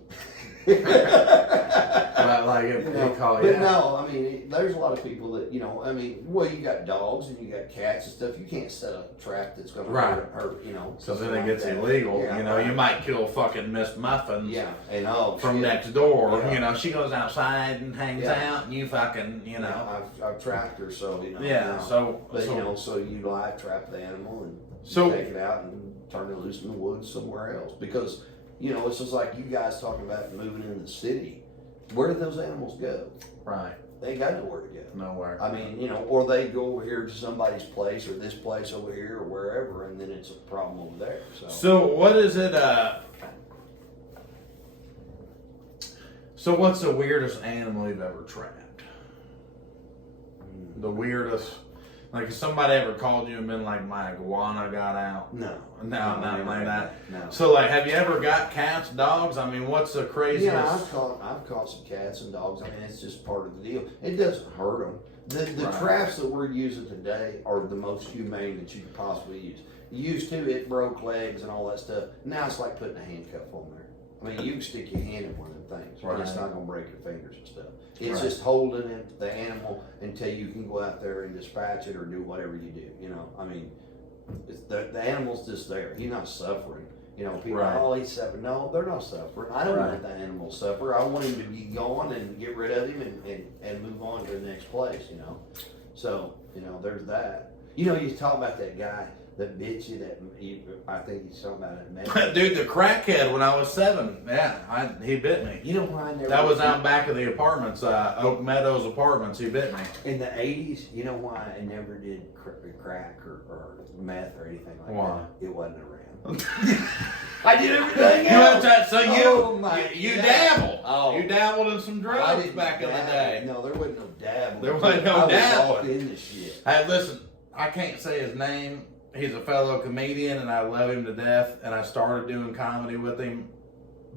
But like But no, I mean, there's a lot of people that, I mean, well, you got dogs and you got cats and stuff. You can't set up a trap that's going to hurt, Because then it gets illegal. Yeah, you might kill fucking Miss Muffins. Yeah, and from next door. Yeah. She goes outside and hangs out, and you fucking, I've tracked her, so so you live trap the animal and take it out and turn it loose in the woods somewhere else because it's just like you guys talking about moving in the city. Where do those animals go? Right. They ain't got nowhere to go. Nowhere. I mean, or they go over here to somebody's place or this place over here or wherever, and then it's a problem over there. So what is it? So what's the weirdest animal you've ever trapped? The weirdest. Like, if somebody ever called you and been like, my iguana got out? No, nothing like that. No. So, like, have you ever got cats, dogs? I mean, what's the craziest? Yeah, I've caught some cats and dogs. I mean, it's just part of the deal. It doesn't hurt them. The traps that we're using today are the most humane that you could possibly use. Used to, it broke legs and all that stuff. Now it's like putting a handcuff on there. I mean, you can stick your hand in one of them things, but it's not going to break your fingers and stuff. It's just holding the animal until you can go out there and dispatch it or do whatever you do. I mean, the animal's just there. He's not suffering. People are, he's suffering. No, they're not suffering. I don't want the animal to suffer. I want him to be gone and get rid of him and move on to the next place, So, there's that. You talk about that guy that bit you, I think he's talking about it. Dude, the crackhead when I was 7. Yeah, he bit me. You know why I never... That was out back of the apartments, Oak Meadows apartments. He bit me. In the 80s, you know why I never did crack or meth or anything like that? It wasn't around. I did everything else. So you dabbled. Oh. You dabbled in some drugs back in the day. No, there wasn't no dabble. There wasn't no dabbling. I was all in the shit. Hey, listen, I can't say his name. He's a fellow comedian, and I love him to death, and I started doing comedy with him,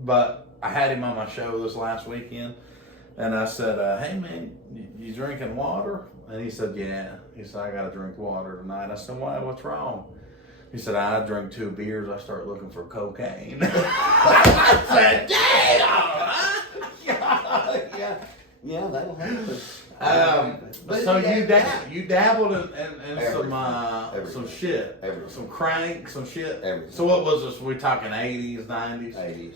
but I had him on my show this last weekend, and I said, hey, man, you drinking water? And he said, yeah. He said, I got to drink water tonight. I said, why? What's wrong? He said, I drink 2 beers, I start looking for cocaine. I said, damn! Yeah, that'll happen. So you dabbled in some shit, some crank, some shit. Everything. So what was this? We talking 80s, 90s? 80s,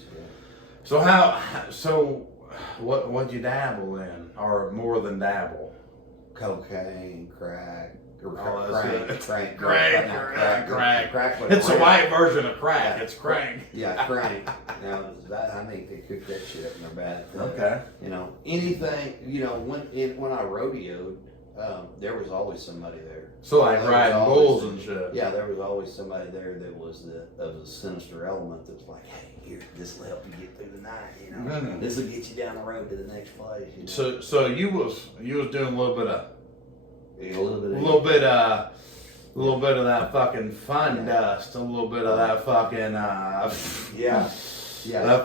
yeah. So what'd you dabble in, or more than dabble? Cocaine, crack. Crank. Crack. It's a white version of crack. Yeah. It's crank. Yeah, crank. Now I think they cook that shit up in their bath. Okay. Anything. When I rodeoed, there was always somebody there. So like riding bulls and shit. Yeah, there was always somebody there that was a sinister element that was like, hey, here, this will help you get through the night. This will get you down the road to the next place. So you was doing a little bit of. A little bit of that fucking fun dust, a little bit of that fucking that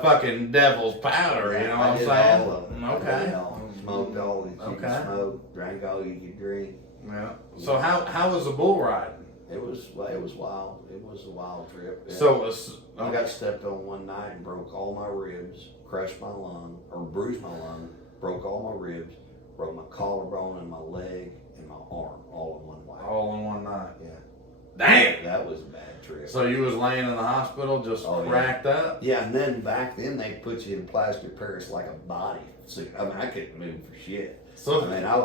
fucking devil's powder. You know what I'm saying? All of it. Okay. Smoked all you could smoke, drank all you could drink. Yeah. So how was the bull riding? It was wild. It was a wild trip. Yeah. So I got stepped on one night and broke all my ribs, crushed my lung, or bruised my lung, broke all my ribs, broke my collarbone and my leg. And my arm, all in one night. All in one night. Yeah. Damn. That was a bad trip. So you was laying in the hospital, just racked up. Yeah, and then back then they put you in plaster Paris like a body. So I couldn't move for shit. So I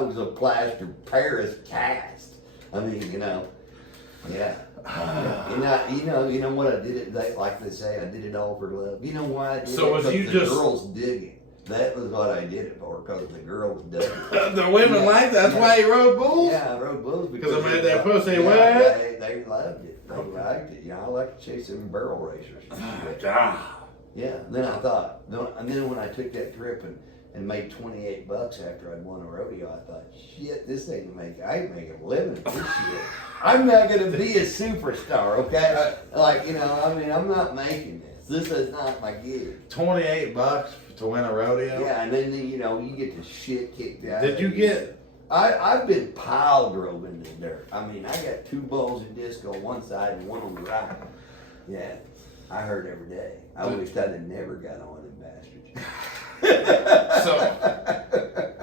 was a plaster Paris cast. Yeah. You know what I did it like they say, I did it all for love. You know why I did it? So was you the girls dig it. That was what I did it for, because the girls dug it. The women liked that. That's why you rode bulls? Yeah, I rode bulls because I made that pussy wet. They loved it. They liked it. I like to chase them barrel racers. God. Yeah. Then I thought, and then when I took that trip and made $28 after I'd won a rodeo, I thought, shit, I ain't making a living at this shit. I'm not gonna be a superstar, okay? I'm not making this. This is not my gig. $28 to win a rodeo? Yeah, and then you get the shit kicked out. Did you get? I've been pile drove in the dirt. I got 2 balls of disc on one side and one on the right. Yeah, I heard every day. I wished I'd have never got on them bastards.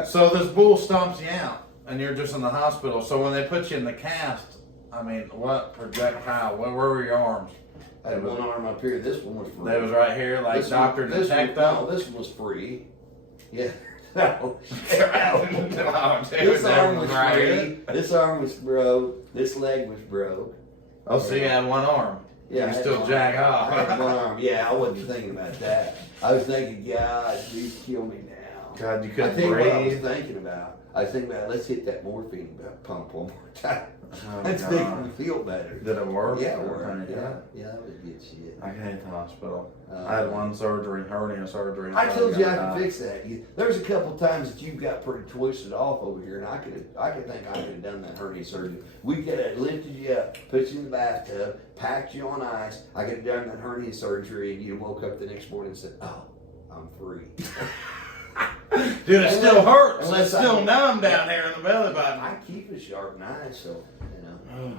So this bull stomps you out, and you're just in the hospital. So when they put you in the cast, I mean, what projectile? Where were your arms? I had one arm up here. This one was free. They was right here, like This Dr. one- this one- Detective. No, this one was free. Yeah. No. This This arm was free. This arm was broke. This leg was broke. Oh, so you had one arm. Yeah, You I had still one- jack off. I had one arm. Yeah, I wasn't thinking about that. I was thinking, God, please kill me now. God, you I couldn't think what I was breathe. thinking about. I was thinking about, let's hit that morphine pump one more time. Oh, Let's God. make me feel better. Did it work? Yeah, it Or worked. anything? Yeah, that was good shit. I hate the hospital. I had one surgery, hernia surgery. I told you I got could fix that. There's a couple times that you got pretty twisted off over here, and I could think I could have done that hernia surgery. We could have lifted you up, put you in the bathtub, packed you on ice. I could have done that hernia surgery, and you woke up the next morning and said, "Oh, I'm free." Dude, it still hurts. It's unless still numb down here in the belly button. I keep a sharp knife, so you know.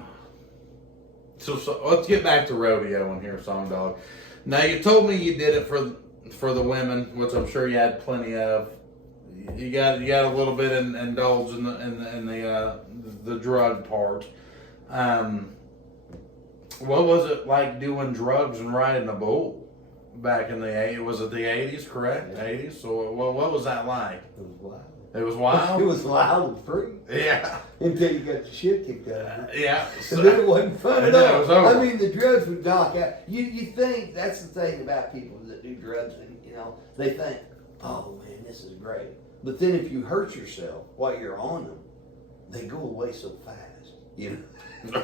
So let's get back to rodeoing here, Song Dog. Now you told me you did it for the women, which I'm sure you had plenty of. You got a little bit indulged in the drug part. What was it like doing drugs and riding a bull back in the 80s? Was it the 80s, correct? Yeah. 80s. So what was that like? It was wild. It was wild. It was wild and free Yeah. until you got your shit kicked out of you. Yeah. And then it wasn't fun at And then it all. was over. I mean, the drugs would knock out. You think that's the thing about people that do drugs, and they think, oh man, this is great. But then if you hurt yourself while you're on them, they go away so fast.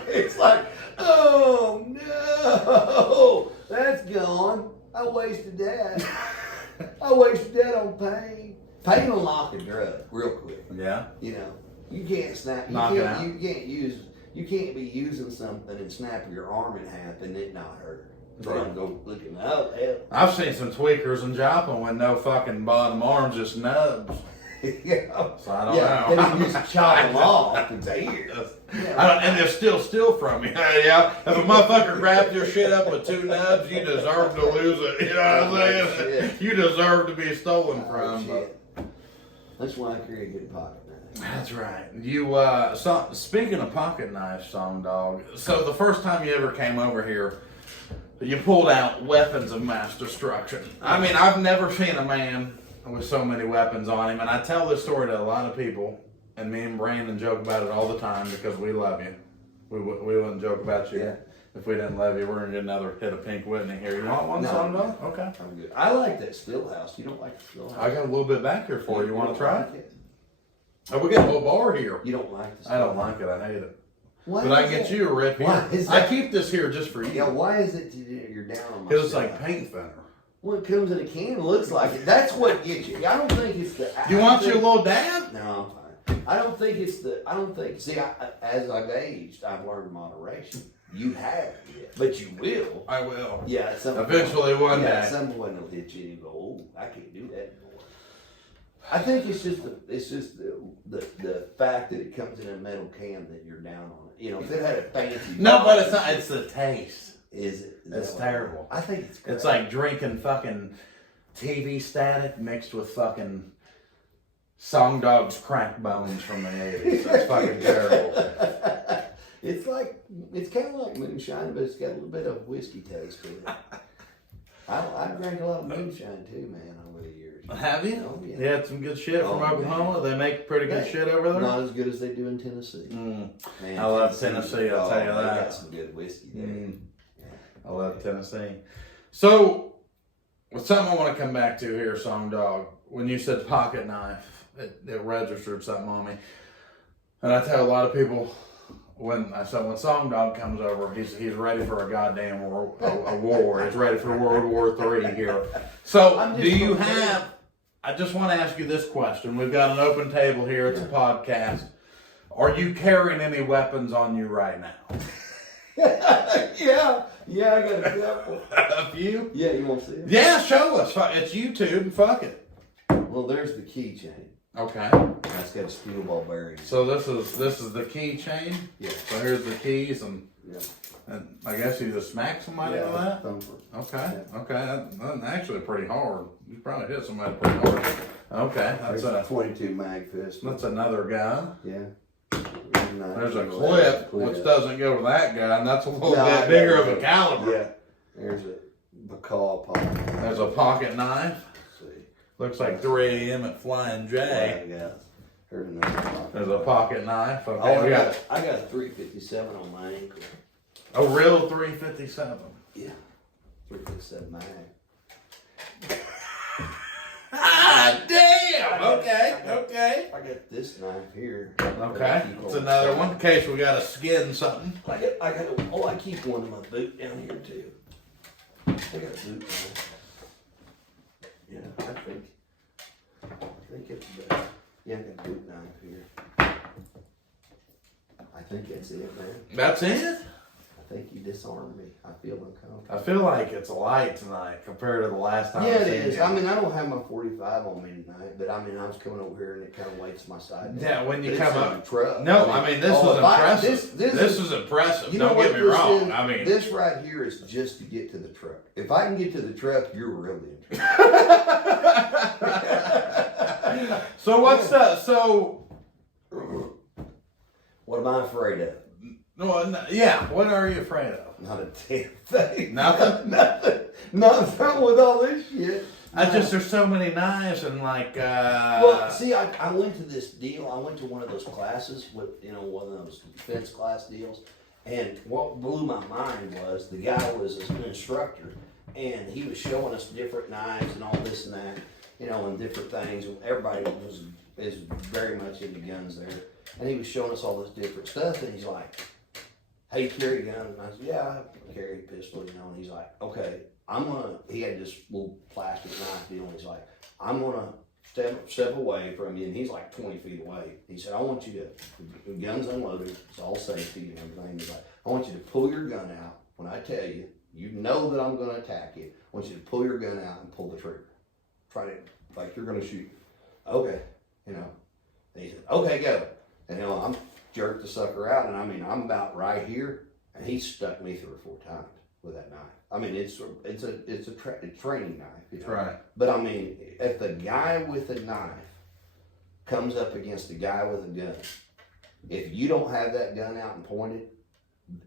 It's like, oh no, that's gone. I wasted that. I wasted that on pain. Pain will knock a drug real quick. Yeah. You can't snap. Knock it out. You can't be using something and snap your arm in half and it not hurt. Right. Go looking out. Hell. I've seen some tweakers in Joplin with no fucking bottom arms, just nubs. Yeah. So I don't Yeah. know. Then you just chop them off. It's here. And they're still steal from you. Yeah. If a motherfucker grabbed your shit up with two nubs, you deserve to lose it. You know what I'm saying? Shit. You deserve to be stolen Oh, from. shit. That's why I carry a good pocket knife. That's right. You speaking of pocket knives, Song Dog. So the first time you ever came over here, you pulled out weapons of mass destruction. I mean, I've never seen a man with so many weapons on him, and I tell this story to a lot of people, and me and Brandon joke about it all the time because we love you. We wouldn't joke about you if we didn't love you. We're gonna get another hit of Pink Whitney here. You want one, No. Song Dog? Okay. I'm good. I like that still house. You don't like the still house? I got a little bit back here for you. You want don't to try like it? Oh, we got a little bar here. You don't like the still I don't house? like it. I hate it. Why But I is can get that? you a rip Why here. is I that? keep this here just for you. Yeah, why is it you're down on my Because it's still like house? paint thinner. Well, it comes in a can, looks like it. That's what gets you. I don't think it's the. You want your little dab? No, I'm fine. I don't think it's the. I don't think. See, as I've aged, I've learned moderation. You haven't yet, but you will. I will. Yeah, at some Eventually one yeah, at day. some point it'll hit you and you go, "Oh, I can't do that anymore." I think it's just the fact that it comes in a metal can that you're down on it. If it had a fancy. No, but box, it's not. It's the taste. Is it? Is It's that what- terrible. I think it's. Great. It's like drinking fucking TV static mixed with fucking Song Dog's crack bones from the 80s. That's fucking terrible. It's kind of like moonshine, but it's got a little bit of whiskey taste to it. I drank a lot of moonshine too, man, over the years. Have you? Oh, yeah. You had some good shit from Oh, Oklahoma? They make pretty good shit over there? Not as good as they do in Tennessee. Mm. Man, I love Tennessee, I'll tell you They that. got some good whiskey there. Mm. Yeah. I love Tennessee. So, with something I want to come back to here, Song Dog, when you said pocket knife, it registered something on me. And I tell a lot of people, when Song Dog comes over, he's ready for a goddamn war. He's ready for World War III here. So, I just want to ask you this question. We've got an open table here. It's a podcast. Are you carrying any weapons on you right now? yeah, I got a couple. A few? Yeah, you want to see it? Yeah, show us. It's YouTube. Fuck it. Well, there's the keychain. Okay. That's got a steel ball bearing. So this is the keychain. Yeah. So here's the keys, and Yeah. And I guess you just smack somebody with that? Thumper. Okay, okay. That's actually pretty hard. You probably hit somebody pretty hard. Okay, That's a 22 mag fist. that's another gun. Yeah. There's a clip, which doesn't go with that gun. That's a little bit bigger of a caliber. Yeah. There's a Bacal pocket. There's a pocket knife. Let's see. Looks like 3 a.m. at Flying J. Yeah. There's another pocket. There's a pocket knife. Okay, Oh, we got I got a 357 on my ankle. a real 357. Yeah. 357 mag. Ah, damn! Okay, okay. I got this knife here. Okay, it's another one in case we gotta skin something. I keep one in my boot down here too. I got a boot knife. Yeah, I think it's the, yeah, I got a boot knife here. I think that's it, man. That's it? I think you disarmed me. I feel uncomfortable. I feel like it's light tonight compared to the last time. Yeah, I it seen is. you. I mean, I don't have my 45 on me tonight, but I mean, I was coming over here and it kind of weights my side. Yeah, when you But come it's in up. the truck. No, I mean, this was impressive. This is impressive. You know Don't what get me this wrong. is? I mean, this right here is just to get to the truck. If I can get to the truck, you're really in trouble. so what's that? So, What am I afraid of? yeah, what are you afraid of? Not a damn thing. Nothing? Nothing with all this shit. There's so many knives and like, Well, see, I went to this deal. I went to one of those classes with, one of those defense class deals. And what blew my mind was the guy was an instructor and he was showing us different knives and all this and that, and different things. Everybody is very much into guns there. And he was showing us all this different stuff and he's like, hey, you carry a gun? And I said, yeah, I carry a pistol, and he's like, okay, he had this little plastic knife deal, and he's like, I'm gonna step away from you, and he's like 20 feet away. He said, I want you to, the gun's unloaded, it's all safety and everything. He's like, I want you to pull your gun out when I tell you, you know that I'm gonna attack you. I want you to pull your gun out and pull the trigger. Try it like you're gonna shoot. Okay, And he said, okay, go. And I'm jerked the sucker out, and I mean, I'm about right here, and he stuck me 3 or 4 times with that knife. I mean, it's a training knife, Right. But I mean, if the guy with a knife comes up against the guy with a gun, if you don't have that gun out and pointed,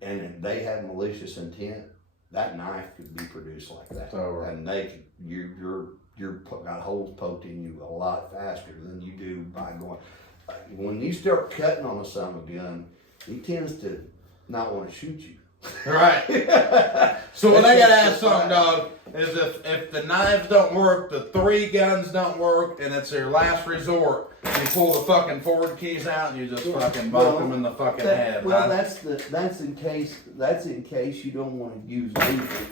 and if they have malicious intent, that knife could be produced like that, and they could, you're got holes poked in you a lot faster than you do by going. When you start cutting on a son of a gun, he tends to not want to shoot you. Right. So what I gotta ask something, dog, is if the knives don't work, the 3 guns don't work, and it's their last resort, you pull the fucking forward keys out and you just fucking bump them in the fucking head. Well, that's in case you don't want to use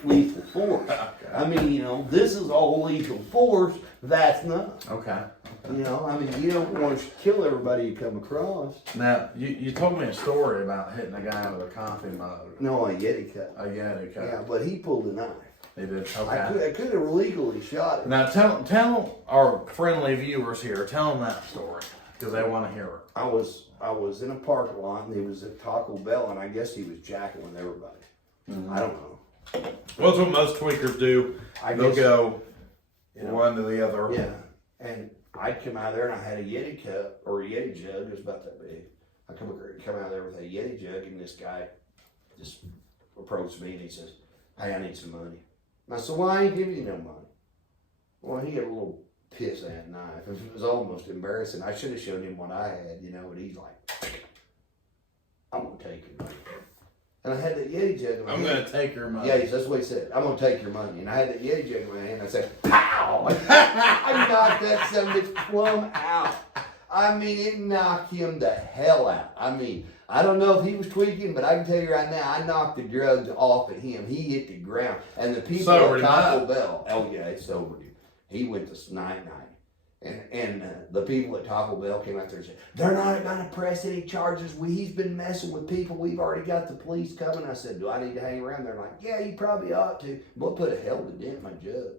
lethal force. Okay. I mean, this is all lethal force. That's not. Okay. I mean, you don't want to kill everybody you come across. Now, you told me a story about hitting a guy with a coffee mug. No, a Yeti cut. A Yeti cut. Yeah, but he pulled a knife. He did. Okay. I could have legally shot him. Now tell our friendly viewers here. Tell them that story because they want to hear it. I was in a parking lot, and he was at Taco Bell, and I guess he was jacking with everybody. Mm-hmm. I don't know. Well, that's what most tweakers do. They'll go one to the other. Yeah, and I'd come out there, and I had a Yeti cup or a Yeti jug. It was about that big. I come out there with a Yeti jug, and this guy just approached me, and he says, "Hey, I need some money." And I said, "Well, I ain't giving you no money." Well, he had a little piss at knife. It was almost embarrassing. I should have shown him what I had, and he's like, "I'm gonna take your money." And I had that Yeti jug in my hand. I'm gonna take your money. Yeah, that's what he said. I'm gonna take your money. And I had that Yeti jug in my hand. I said, "Pow!" I knocked that son of a bitch plumb out. I mean, it knocked him the hell out. I mean, I don't know if he was tweaking, but I can tell you right now, I knocked the drugs off at him. He hit the ground. And the people at Taco Bell, oh yeah, it sobered him. He went to night-night. And the people at Taco Bell came out there and said, they're not going to press any charges. He's been messing with people. We've already got the police coming. I said, do I need to hang around? They're like, yeah, you probably ought to. Boy, put a hell of a dent in my jug.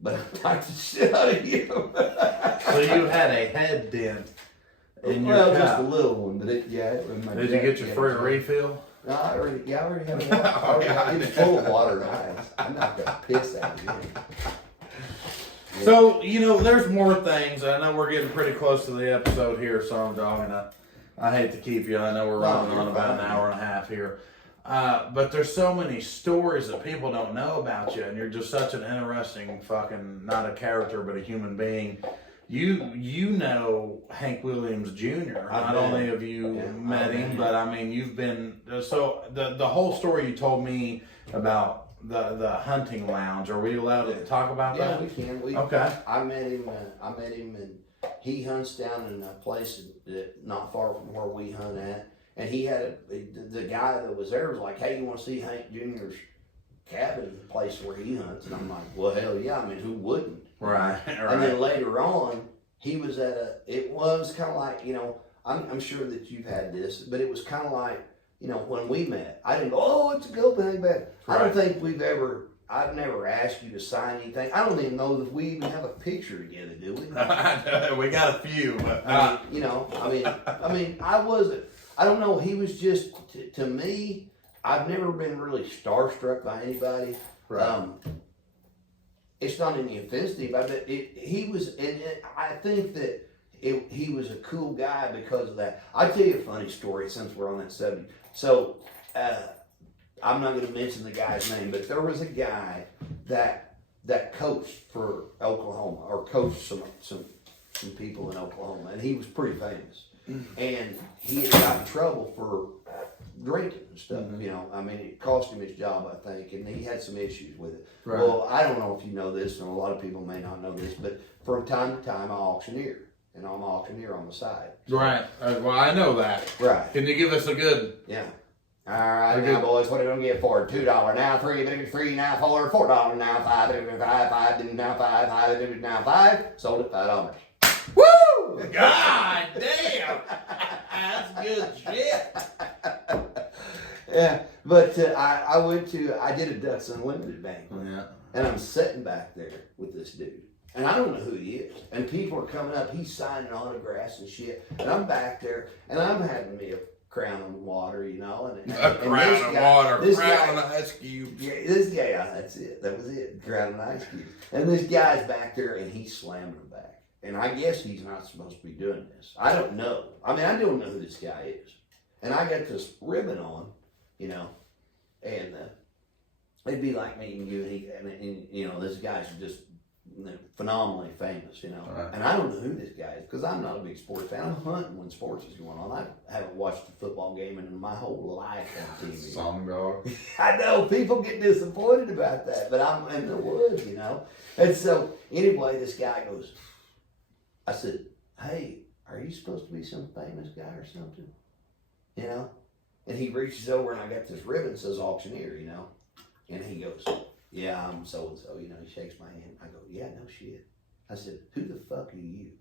But I knocked the shit out of him. So you had a head dent in your cup. Just a little one. But it was my Did you get your free refill? No, I already have water. It's full of water and ice. I'm not going to piss out of it. So, there's more things. I know we're getting pretty close to the episode here, so I'm dogging it. I hate to keep you. I know we're running on about an hour and a half here. But there's so many stories that people don't know about you, and you're just such an interesting fucking, not a character, but a human being. You know Hank Williams Jr. Not only have you met him, but I mean, you've been, so the whole story you told me about the hunting lounge, are we allowed to talk about that? Yeah, we can. Okay. I met him, and he hunts down in a place not far from where we hunt at. And he had the guy that was there was like, hey, you want to see Hank Jr.'s cabin, the place where he hunts? And I'm like, well, hell yeah. I mean, who wouldn't? Right. And then later on, he was it was kind of like, I'm sure that you've had this, but it was kind of like, when we met, I didn't go, oh, it's a go bang bang. I don't think I've never asked you to sign anything. I don't even know that we even have a picture together, do we? We got a few, but I wasn't. I don't know. He was just to me. I've never been really starstruck by anybody. Right. It's not any offense to him, but he was, and I think that he was a cool guy because of that. I'll tell you a funny story since we're on that subject. So, I'm not going to mention the guy's name, but there was a guy that coached for Oklahoma, or coached some people in Oklahoma, and he was pretty famous. And he had got in trouble for drinking and stuff. Mm-hmm. It cost him his job, I think, and he had some issues with it. Right. Well, I don't know if you know this, and a lot of people may not know this, but from time to time I auctioneer, and I'm an auctioneer on the side. Right. Well, I know that. Right. Can you give us a good? Yeah. All right, now, boys, what are we going to get for it? $2 now, $3 now, $4 now, $5 now, $5 now, $5. Sold it $5. Woo! God damn! That's good shit. Yeah, but I did a Ducks Unlimited banquet. Yeah. And I'm sitting back there with this dude. And I don't know who he is. And people are coming up, he's signing autographs and shit. And I'm back there, and I'm having me a crown of water, And A crown of water, crown of ice cubes. Yeah, this guy, that's it. That was it, crown of ice cubes. And this guy's back there, and he's slamming them back. And I guess he's not supposed to be doing this. I don't know. I don't know who this guy is. And I got this ribbon on, and it'd be like meeting you, and this guy's just phenomenally famous, Right. And I don't know who this guy is because I'm not a big sports fan. I'm hunting when sports is going on. I haven't watched a football game in my whole life on TV. Song dog. I know people get disappointed about that, but I'm in the woods, And so anyway, this guy goes, I said, hey, are you supposed to be some famous guy or something? And he reaches over and I got this ribbon that says auctioneer, And he goes, yeah, I'm so-and-so, He shakes my hand. I go, yeah, no shit. I said, who the fuck are you?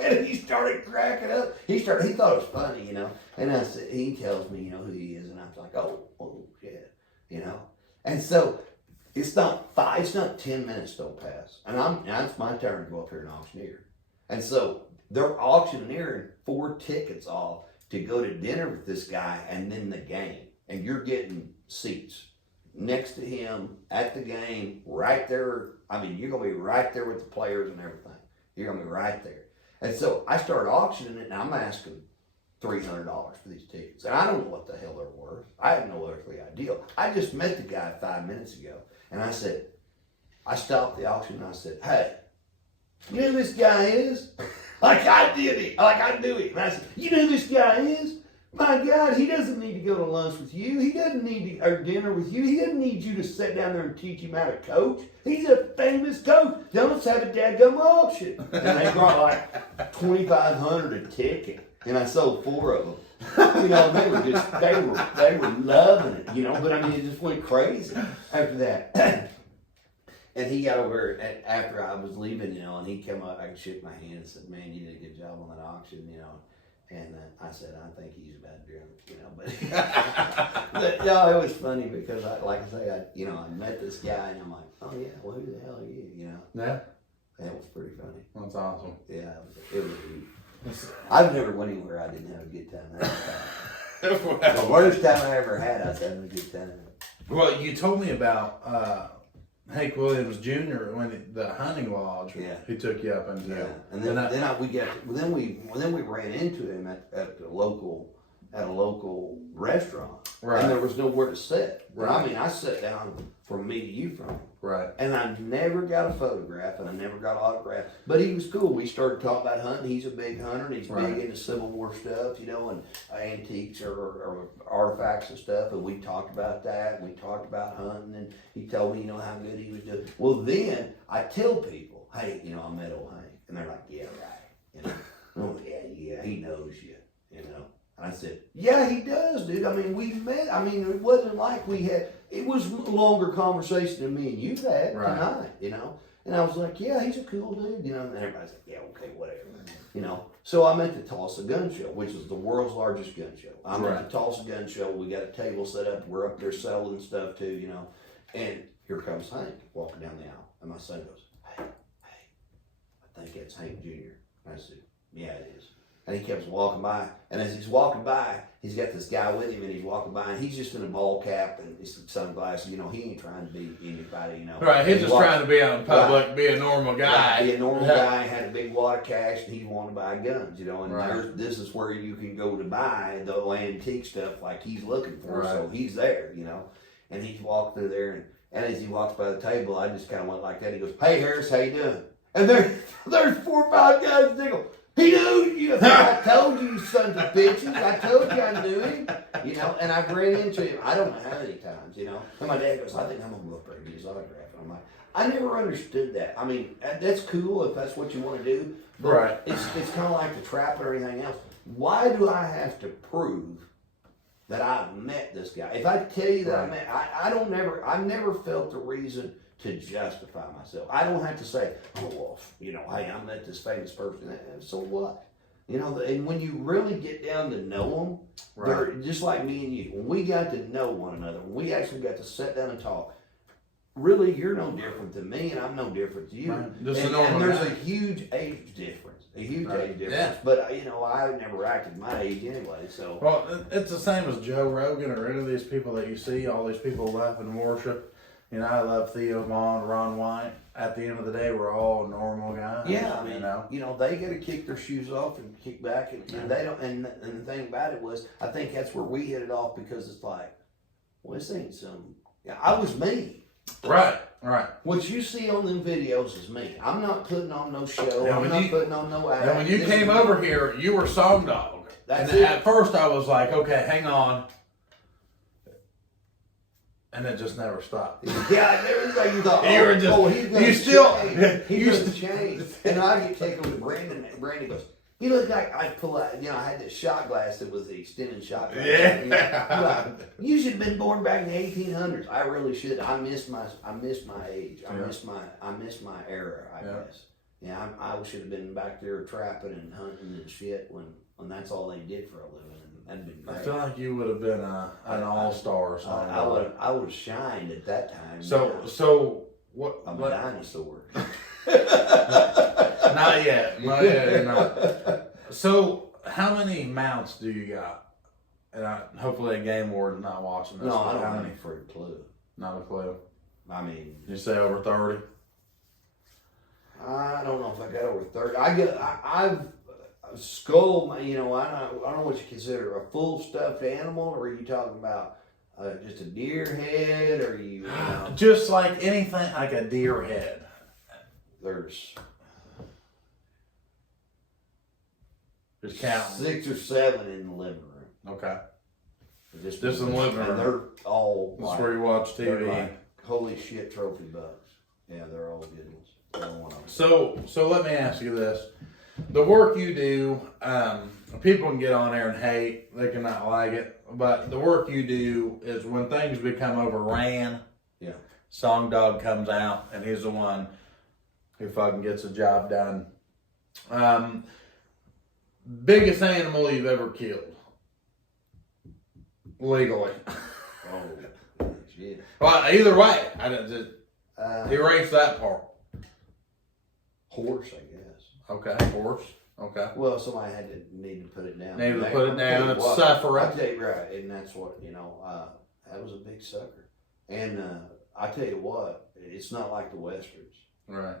And he started cracking up. He thought it was funny, And I said, he tells me, who he is. And I was like, oh shit, And so it's not 10 minutes don't pass. And it's my turn to go up here and auctioneer. And so they're auctioneering 4 tickets off to go to dinner with this guy and then the game. And you're getting seats next to him at the game, right there. You're going to be right there with the players and everything. You're going to be right there. And so I started auctioning it, and I'm asking $300 for these tickets. And I don't know what the hell they're worth. I have no earthly idea. I just met the guy 5 minutes ago. And I stopped the auction and I said, hey, you know who this guy is? Like I knew him. And I said, you know who this guy is? My God, he doesn't need to go to lunch with you. He doesn't need to or dinner with you. He doesn't need you to sit down there and teach him how to coach. He's a famous coach. Let's have a dadgum auction. And they brought like $2,500 a ticket. And I sold 4 of them. They were loving it, But it just went crazy after that. And he got over after I was leaving, and he came up. I shook my hand and said, "Man, you did a good job on that auction," And I said, "I think he's about drunk," But it was funny because I met this guy, and I'm like, "Oh yeah, well who the hell are you?" Yeah. That was pretty funny. That's awesome. Yeah, it was. I've never went anywhere I didn't have a good time. The worst time I ever had, I was having a good time. Well, you told me about Hank Williams Jr. when the hunting lodge. Yeah. He took you up into. Yeah, and then we ran into him at a local restaurant, Right. and there was nowhere to sit. Right. I mean, I sat down from me to you from him. Right. And I never got a photograph, and I never got an autograph. But he was cool. We started talking about hunting. He's a big hunter, and he's Right. big into Civil War stuff, and antiques or artifacts and stuff. And we talked about that, and we talked about hunting, and he told me, how good he was doing. Well, then I tell people, hey, I met old Hank, and they're like, yeah, right, oh yeah, he knows you, And I said, yeah, he does, dude. I mean, we met. I mean, it wasn't like it was a longer conversation than me and you had tonight, And I was like, yeah, he's a cool dude, And everybody's like, yeah, okay, whatever, So I'm at the Tulsa Gun Show, which is the world's largest gun show. I'm at the Tulsa Gun Show. We got a table set up. We're up there selling stuff too, And here comes Hank walking down the aisle. And my son goes, hey, I think that's Hank Jr. And I said, yeah, it is. And he kept walking by, and as he's walking by, he's got this guy with him, and he's walking by, and he's just in a ball cap and sunglasses. He ain't trying to be anybody, Right, he's just trying to be out in public, be a normal guy. Right, be a normal guy, had a big wad of cash, and he wanted to buy guns, And this is where you can go to buy the antique stuff like he's looking for. Right. So he's there, And he's walked through there, and as he walks by the table, I just kind of went like that. He goes, "Hey, Harris, how you doing?" And there's 4 or 5 guys that go, "He knew you. I told you, sons of bitches. I told you I knew him." And I ran into him. I don't know how many times, And my dad goes, "I think I'm going to go up there and get his autograph." And I'm like, I never understood that. I mean, that's cool if that's what you want to do. But right. It's kind of like the trap or anything else. Why do I have to prove that I've met this guy? If I tell you that I never felt the reason to justify myself. I don't have to say, "Oh, well, hey, I met this famous person." So what? And when you really get down to know them, they're just like me and you. When we got to know one another, when we actually got to sit down and talk, really, you're no different than me, and I'm no different than you. Right. And there's a huge age difference. Age difference. Yeah. But, I never acted my age anyway, so. Well, it's the same as Joe Rogan or any of these people that you see, all these people love and worship. I love Theo Vaughn, Ron White. At the end of the day, we're all normal guys. Yeah, I mean, they got to kick their shoes off and kick back, and they don't. And the thing about it was, I think that's where we hit it off because it's like, well, this ain't some. I was me. Right. What you see on them videos is me. I'm not putting on no show. Yeah, I'm not putting on no act. And when you came over here, you were Song Dog. That's and it. At first, I was like, okay, hang on. And it just never stopped. Yeah, everything you thought, You were just, he's gonna you still, change. He's you gonna change. And I get taken with Brandon. Brandon goes, "You look like," I pull out, I had this shot glass that was the extended shot glass. Yeah. You should have been born back in the 1800s. I really should. I missed my age. I missed my era, I guess. Yeah, I should have been back there trapping and hunting and shit when that's all they did for a living. That'd been great. I feel like you would have been an all-star or something. I would have shined at that time. So what? I'm a dinosaur. Not yet. You're not. So how many mounts do you got? And hopefully a game warden not watching this. No, I don't have any freaking clue. Not a clue. I mean, you say over 30? I don't know if I got over 30. I've skull. I don't know what you consider a full stuffed animal, or are you talking about just a deer head, or you just like anything, like a deer head. There's just count 6 or 7 in the living room. Okay. Just in the living room. And they're all. That's where you watch TV. Like, holy shit, trophy bucks. Yeah, they're all good ones. So let me ask you this. The work you do, people can get on there and hate, they cannot like it, but the work you do is when things become overran, Song Dog comes out and he's the one who fucking gets the job done. Biggest animal you've ever killed? Legally. Oh, shit. Well, either way, I didn't just erase that part. Horse, I guess. Okay, horse. Okay. Well, somebody need to put it down. Need to put it down and suffer I it. tell you, right, and that's what, that was a big sucker. And I tell you what, it's not like the Westerns. Right.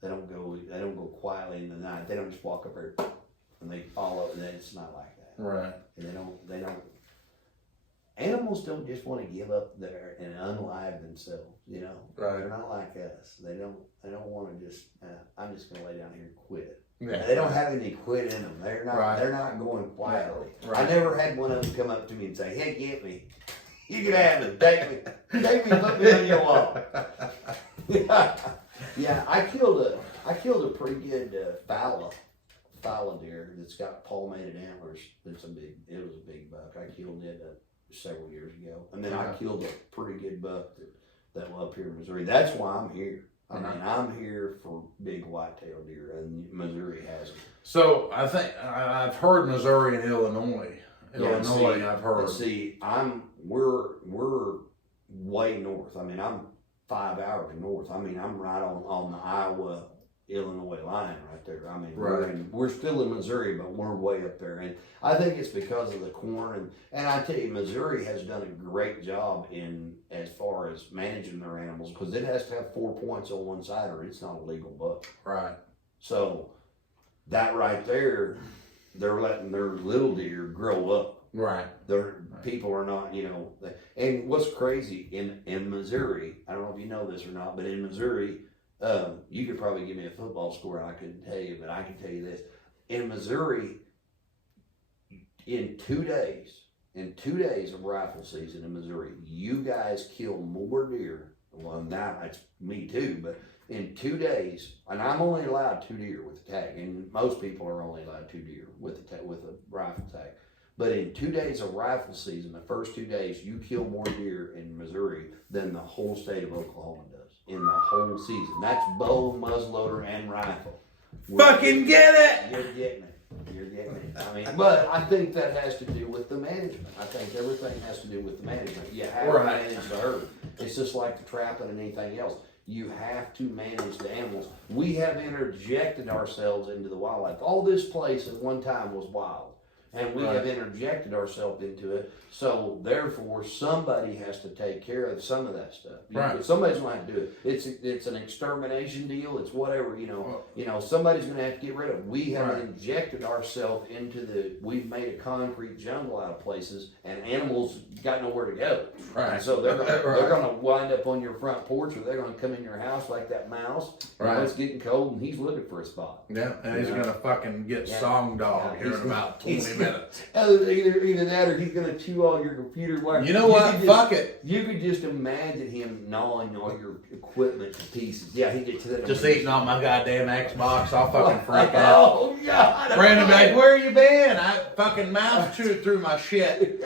They don't go quietly in the night. They don't just walk up there and they follow, and it's not like that. Right. And they don't, animals don't just want to give up there and unalive themselves, Right. They're not like us. They don't want to just, I'm just going to lay down here and quit. Yeah. They don't have any quit in them. They're not, Right. they're not going quietly. Right. I never had one of them come up to me and say, hey, get me. You can have it. Take me, put me on your wall. Yeah, I killed a pretty good fallow deer that's got palmated antlers. It was a big buck. I killed it several years ago, and then I killed a pretty good buck that was up here in Missouri. That's why I'm here. I mean, I'm here for big whitetail deer, and Missouri has them. So I think I've heard Missouri and Illinois. I've heard. See, we're way north. I mean, I'm 5 hours north. I mean, I'm right on the Iowa-Illinois line right there. I mean, we're still in Missouri, but we're way up there. And I think it's because of the corn. And I tell you, Missouri has done a great job in as far as managing their animals, because it has to have 4 points on one side or it's not a legal buck. Right. So that right there, they're letting their little deer grow up. Right. People are not, and what's crazy in Missouri, I don't know if you know this or not, but in Missouri, you could probably give me a football score and I couldn't tell you, but I can tell you this. In Missouri, in 2 days of rifle season in Missouri, you guys kill more deer. Well, now it's me too, but in 2 days, and I'm only allowed 2 deer with the tag, and most people are only allowed 2 deer with a rifle tag. But in 2 days of rifle season, the first 2 days, you kill more deer in Missouri than the whole state of Oklahoma does in the whole season. That's bow, muzzleloader, and rifle. Fucking get it! You're getting it. You're getting it. I mean, but I think that has to do with the management. I think everything has to do with the management. You have to manage the herd. It's just like the trapping and anything else. You have to manage the animals. We have interjected ourselves into the wildlife. All this place at one time was wild. And we have interjected ourselves into it, so therefore somebody has to take care of some of that stuff. Somebody's going to have to do it. It's an extermination deal. It's whatever, somebody's going to have to get rid of it. We have injected ourselves into we've made a concrete jungle out of places, and animals got nowhere to go. Right. And so they're going to wind up on your front porch, or they're going to come in your house like that mouse. Right. It's getting cold, and he's looking for a spot. Yeah, and he's going to fucking get song dog here in about 20 minutes. Either that or he's gonna chew all your computer wires. You know what? Fuck it. You could just imagine him gnawing all your equipment to pieces. Yeah, he gets to that. Just eating on my goddamn Xbox. I'll fucking freak out. Oh God! Brandon be like, where you been? I fucking mouse chewed through my shit.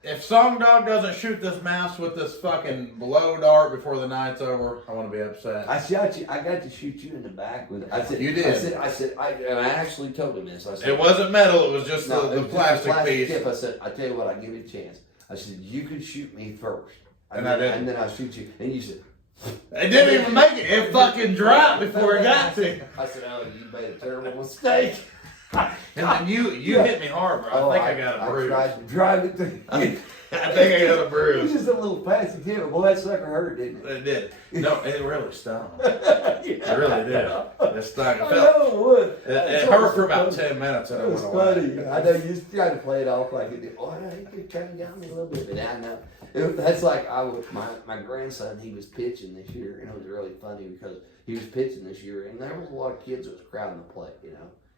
If Song Dog doesn't shoot this mouse with this fucking blow dart before the night's over, I want to be upset. I shot you. I got to shoot you in the back with it. I said, you did. I actually told him this. I said, it wasn't metal. It was just the plastic piece. Tip. I said, I tell you what, I give you a chance. I said, you could shoot me first, and I did. And then I'll shoot you. And you said, it didn't even make it. It fucking dropped before it got to. I said, oh, you made a terrible mistake. And then you hit me hard, bro. I think I got a bruise. I tried to drive it through. I think I got a bruise. It was just a little passing hit. Boy, that sucker hurt, didn't it? It did. No, it really stung. It really did. It stung. It hurt for about 10 minutes. It was funny. I know you just tried to play it off like it did. Oh, I think you're turning down me a little bit, but I know. That's like my grandson, he was pitching this year, and it was really funny because he was pitching this year, and there was a lot of kids that was crowding the plate,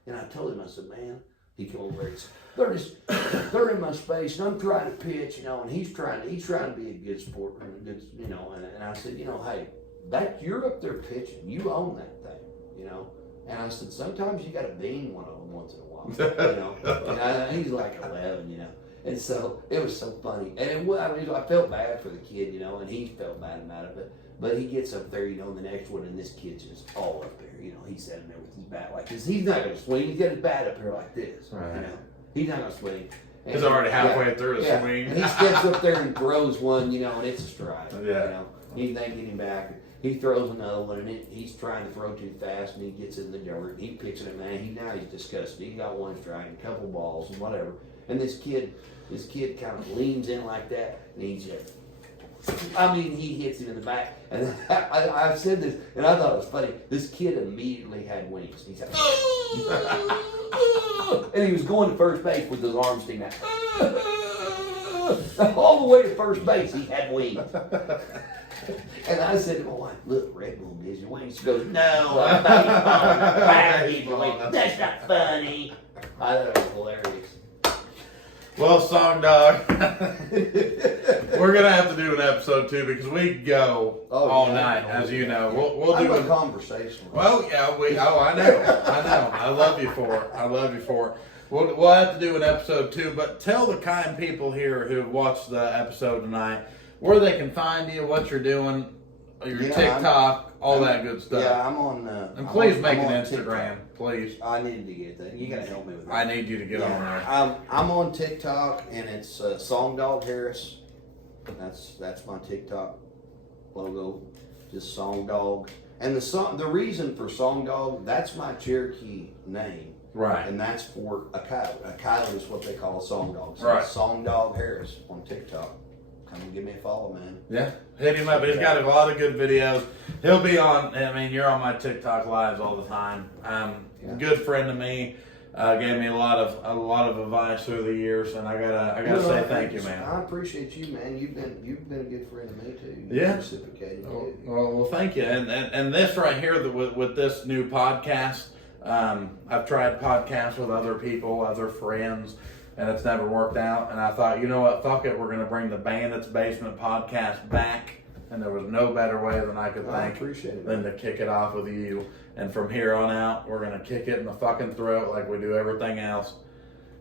And I told him, I said, man, he came over there and said, they're in my space, and I'm trying to pitch, and he's trying to be a good sport, and a good, and I said, hey, you're up there pitching, you own that thing, And I said, sometimes you got to bean one of them once in a while, And he's like 11, And so it was so funny, and I felt bad for the kid, and he felt bad about it, but he gets up there, the next one, and this kid's just all up there. He's sitting there with his bat like this. He's not going to swing. He's got his bat up here like this. Right. He's not going to swing. And he's already halfway through the swing. And he steps up there and throws one, and it's a strike. Yeah. He's not getting back. He throws another one, and he's trying to throw too fast, and he gets in the dirt. He picks it up, man. Now he's disgusted. He got one strike, a couple balls, and whatever. And this kid kind of leans in like that, and he just, I mean, he hits him in the back. And I've said this, and I thought it was funny. This kid immediately had wings. He's like, and he was going to first base with his arms sticking out. All the way to first base, he had wings. And I said to my wife, look, Red Bull gives you wings. She goes, no, I'm baseball. That's not funny. I thought it was hilarious. Well, Song Dog, we're gonna have to do an episode 2 because we go all night, as you know. We'll do a conversation. Well, yeah, I know. I love you for it. We'll have to do an episode 2, but tell the kind people here who watched the episode tonight where they can find you, what you're doing, your TikTok, all that good stuff. Yeah, I'm on. And please make an on Instagram, TikTok. please. I need to get that. You gotta help me with that. I need you to get on there. I'm on TikTok, and it's Song Dog Harris. That's my TikTok logo, just Song Dog. And the reason for Song Dog, that's my Cherokee name. Right. And that's for a coyote. A coyote is what they call a song dog. So right. Song Dog Harris on TikTok. Come and give me a follow, man. Yeah, hit him up. He's got a lot of good videos. He'll be on. I mean, you're on my TikTok lives all the time. Good friend to me. Gave me a lot of advice through the years, and I gotta say thank you, man. I appreciate you, man. You've been a good friend to me too. Yeah. Reciprocated. Well, thank you. And this right here with this new podcast, I've tried podcasts with other people, other friends, and it's never worked out. And I thought, you know what? Fuck it. We're going to bring the Bandits Basement podcast back. And there was no better way than I could think than to kick it off with you. And from here on out, we're going to kick it in the fucking throat like we do everything else.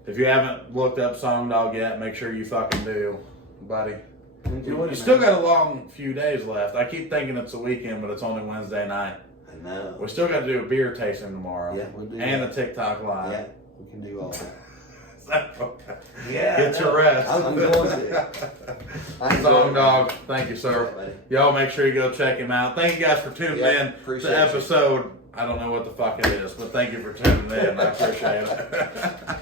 If you haven't looked up Song Dog yet, make sure you fucking do, buddy. You still got a long few days left. I keep thinking it's a weekend, but it's only Wednesday night. I know. We still got to do a beer tasting tomorrow. Yeah, we'll do and that. a TikTok live. Yeah, we can do all that. Yeah, get your rest. I'm going to. Song Dog, thank you, sir. Yeah, Y'all make sure you go check him out. Thank you guys for tuning in to episode. I don't know what the fuck it is, but thank you for tuning in. I appreciate it.